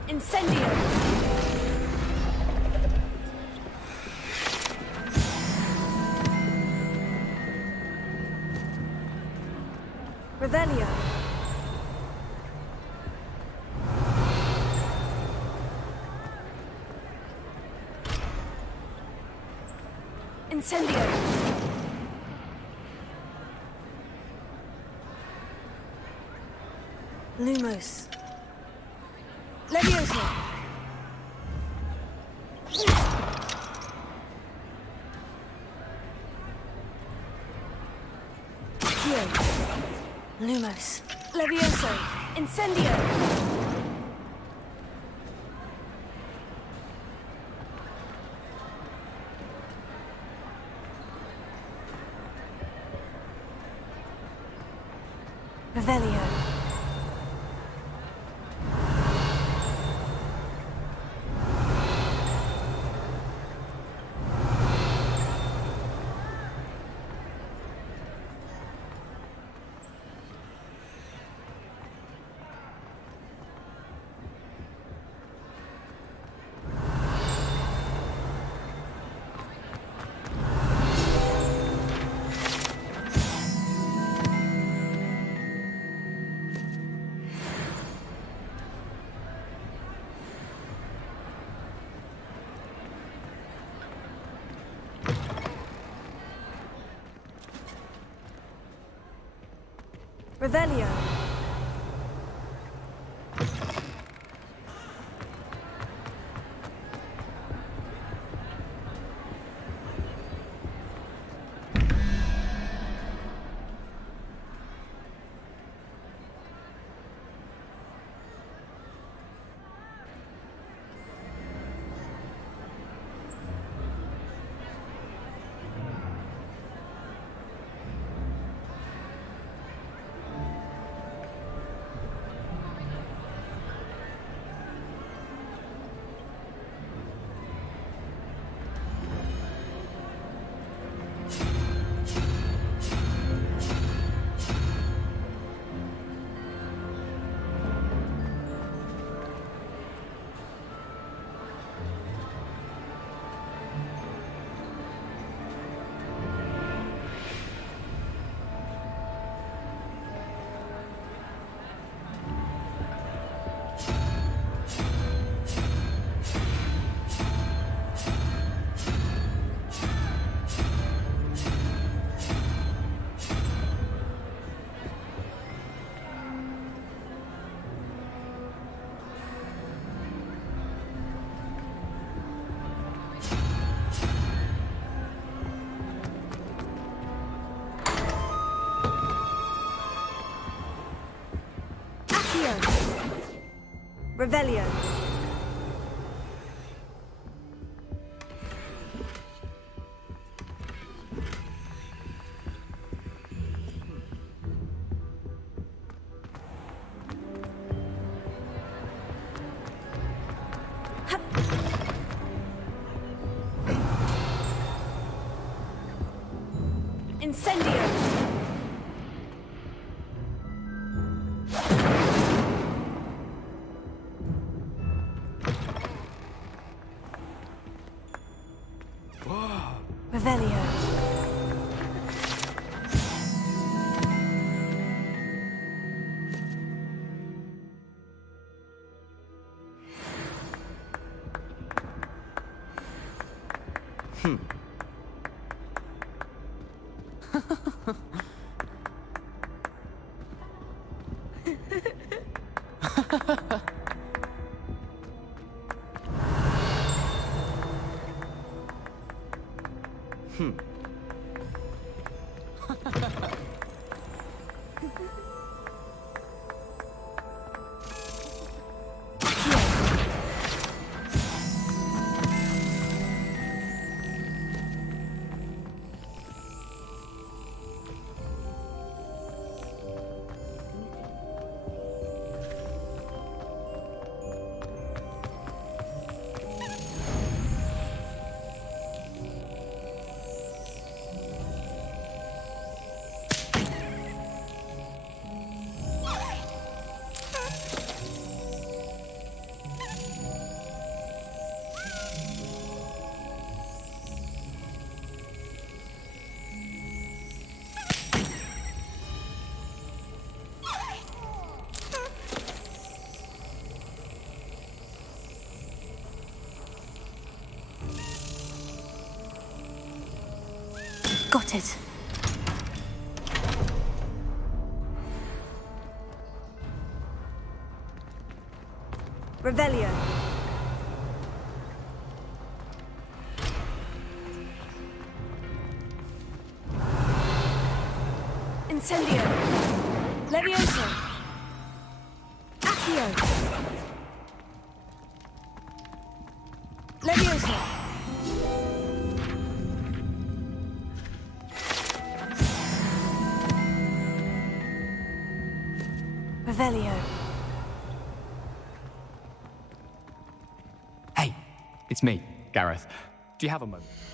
Incendio. Revelio. Incendio. Lumos. Levioso. Lumos. Levioso. Incendio. Revelio. Revelio. Revelio. Incendio. Revelio. Got it. Revelio. Incendio. Levioso. Accio. Levioso. Revelio. Hey, it's me, Gareth. Do you have a moment?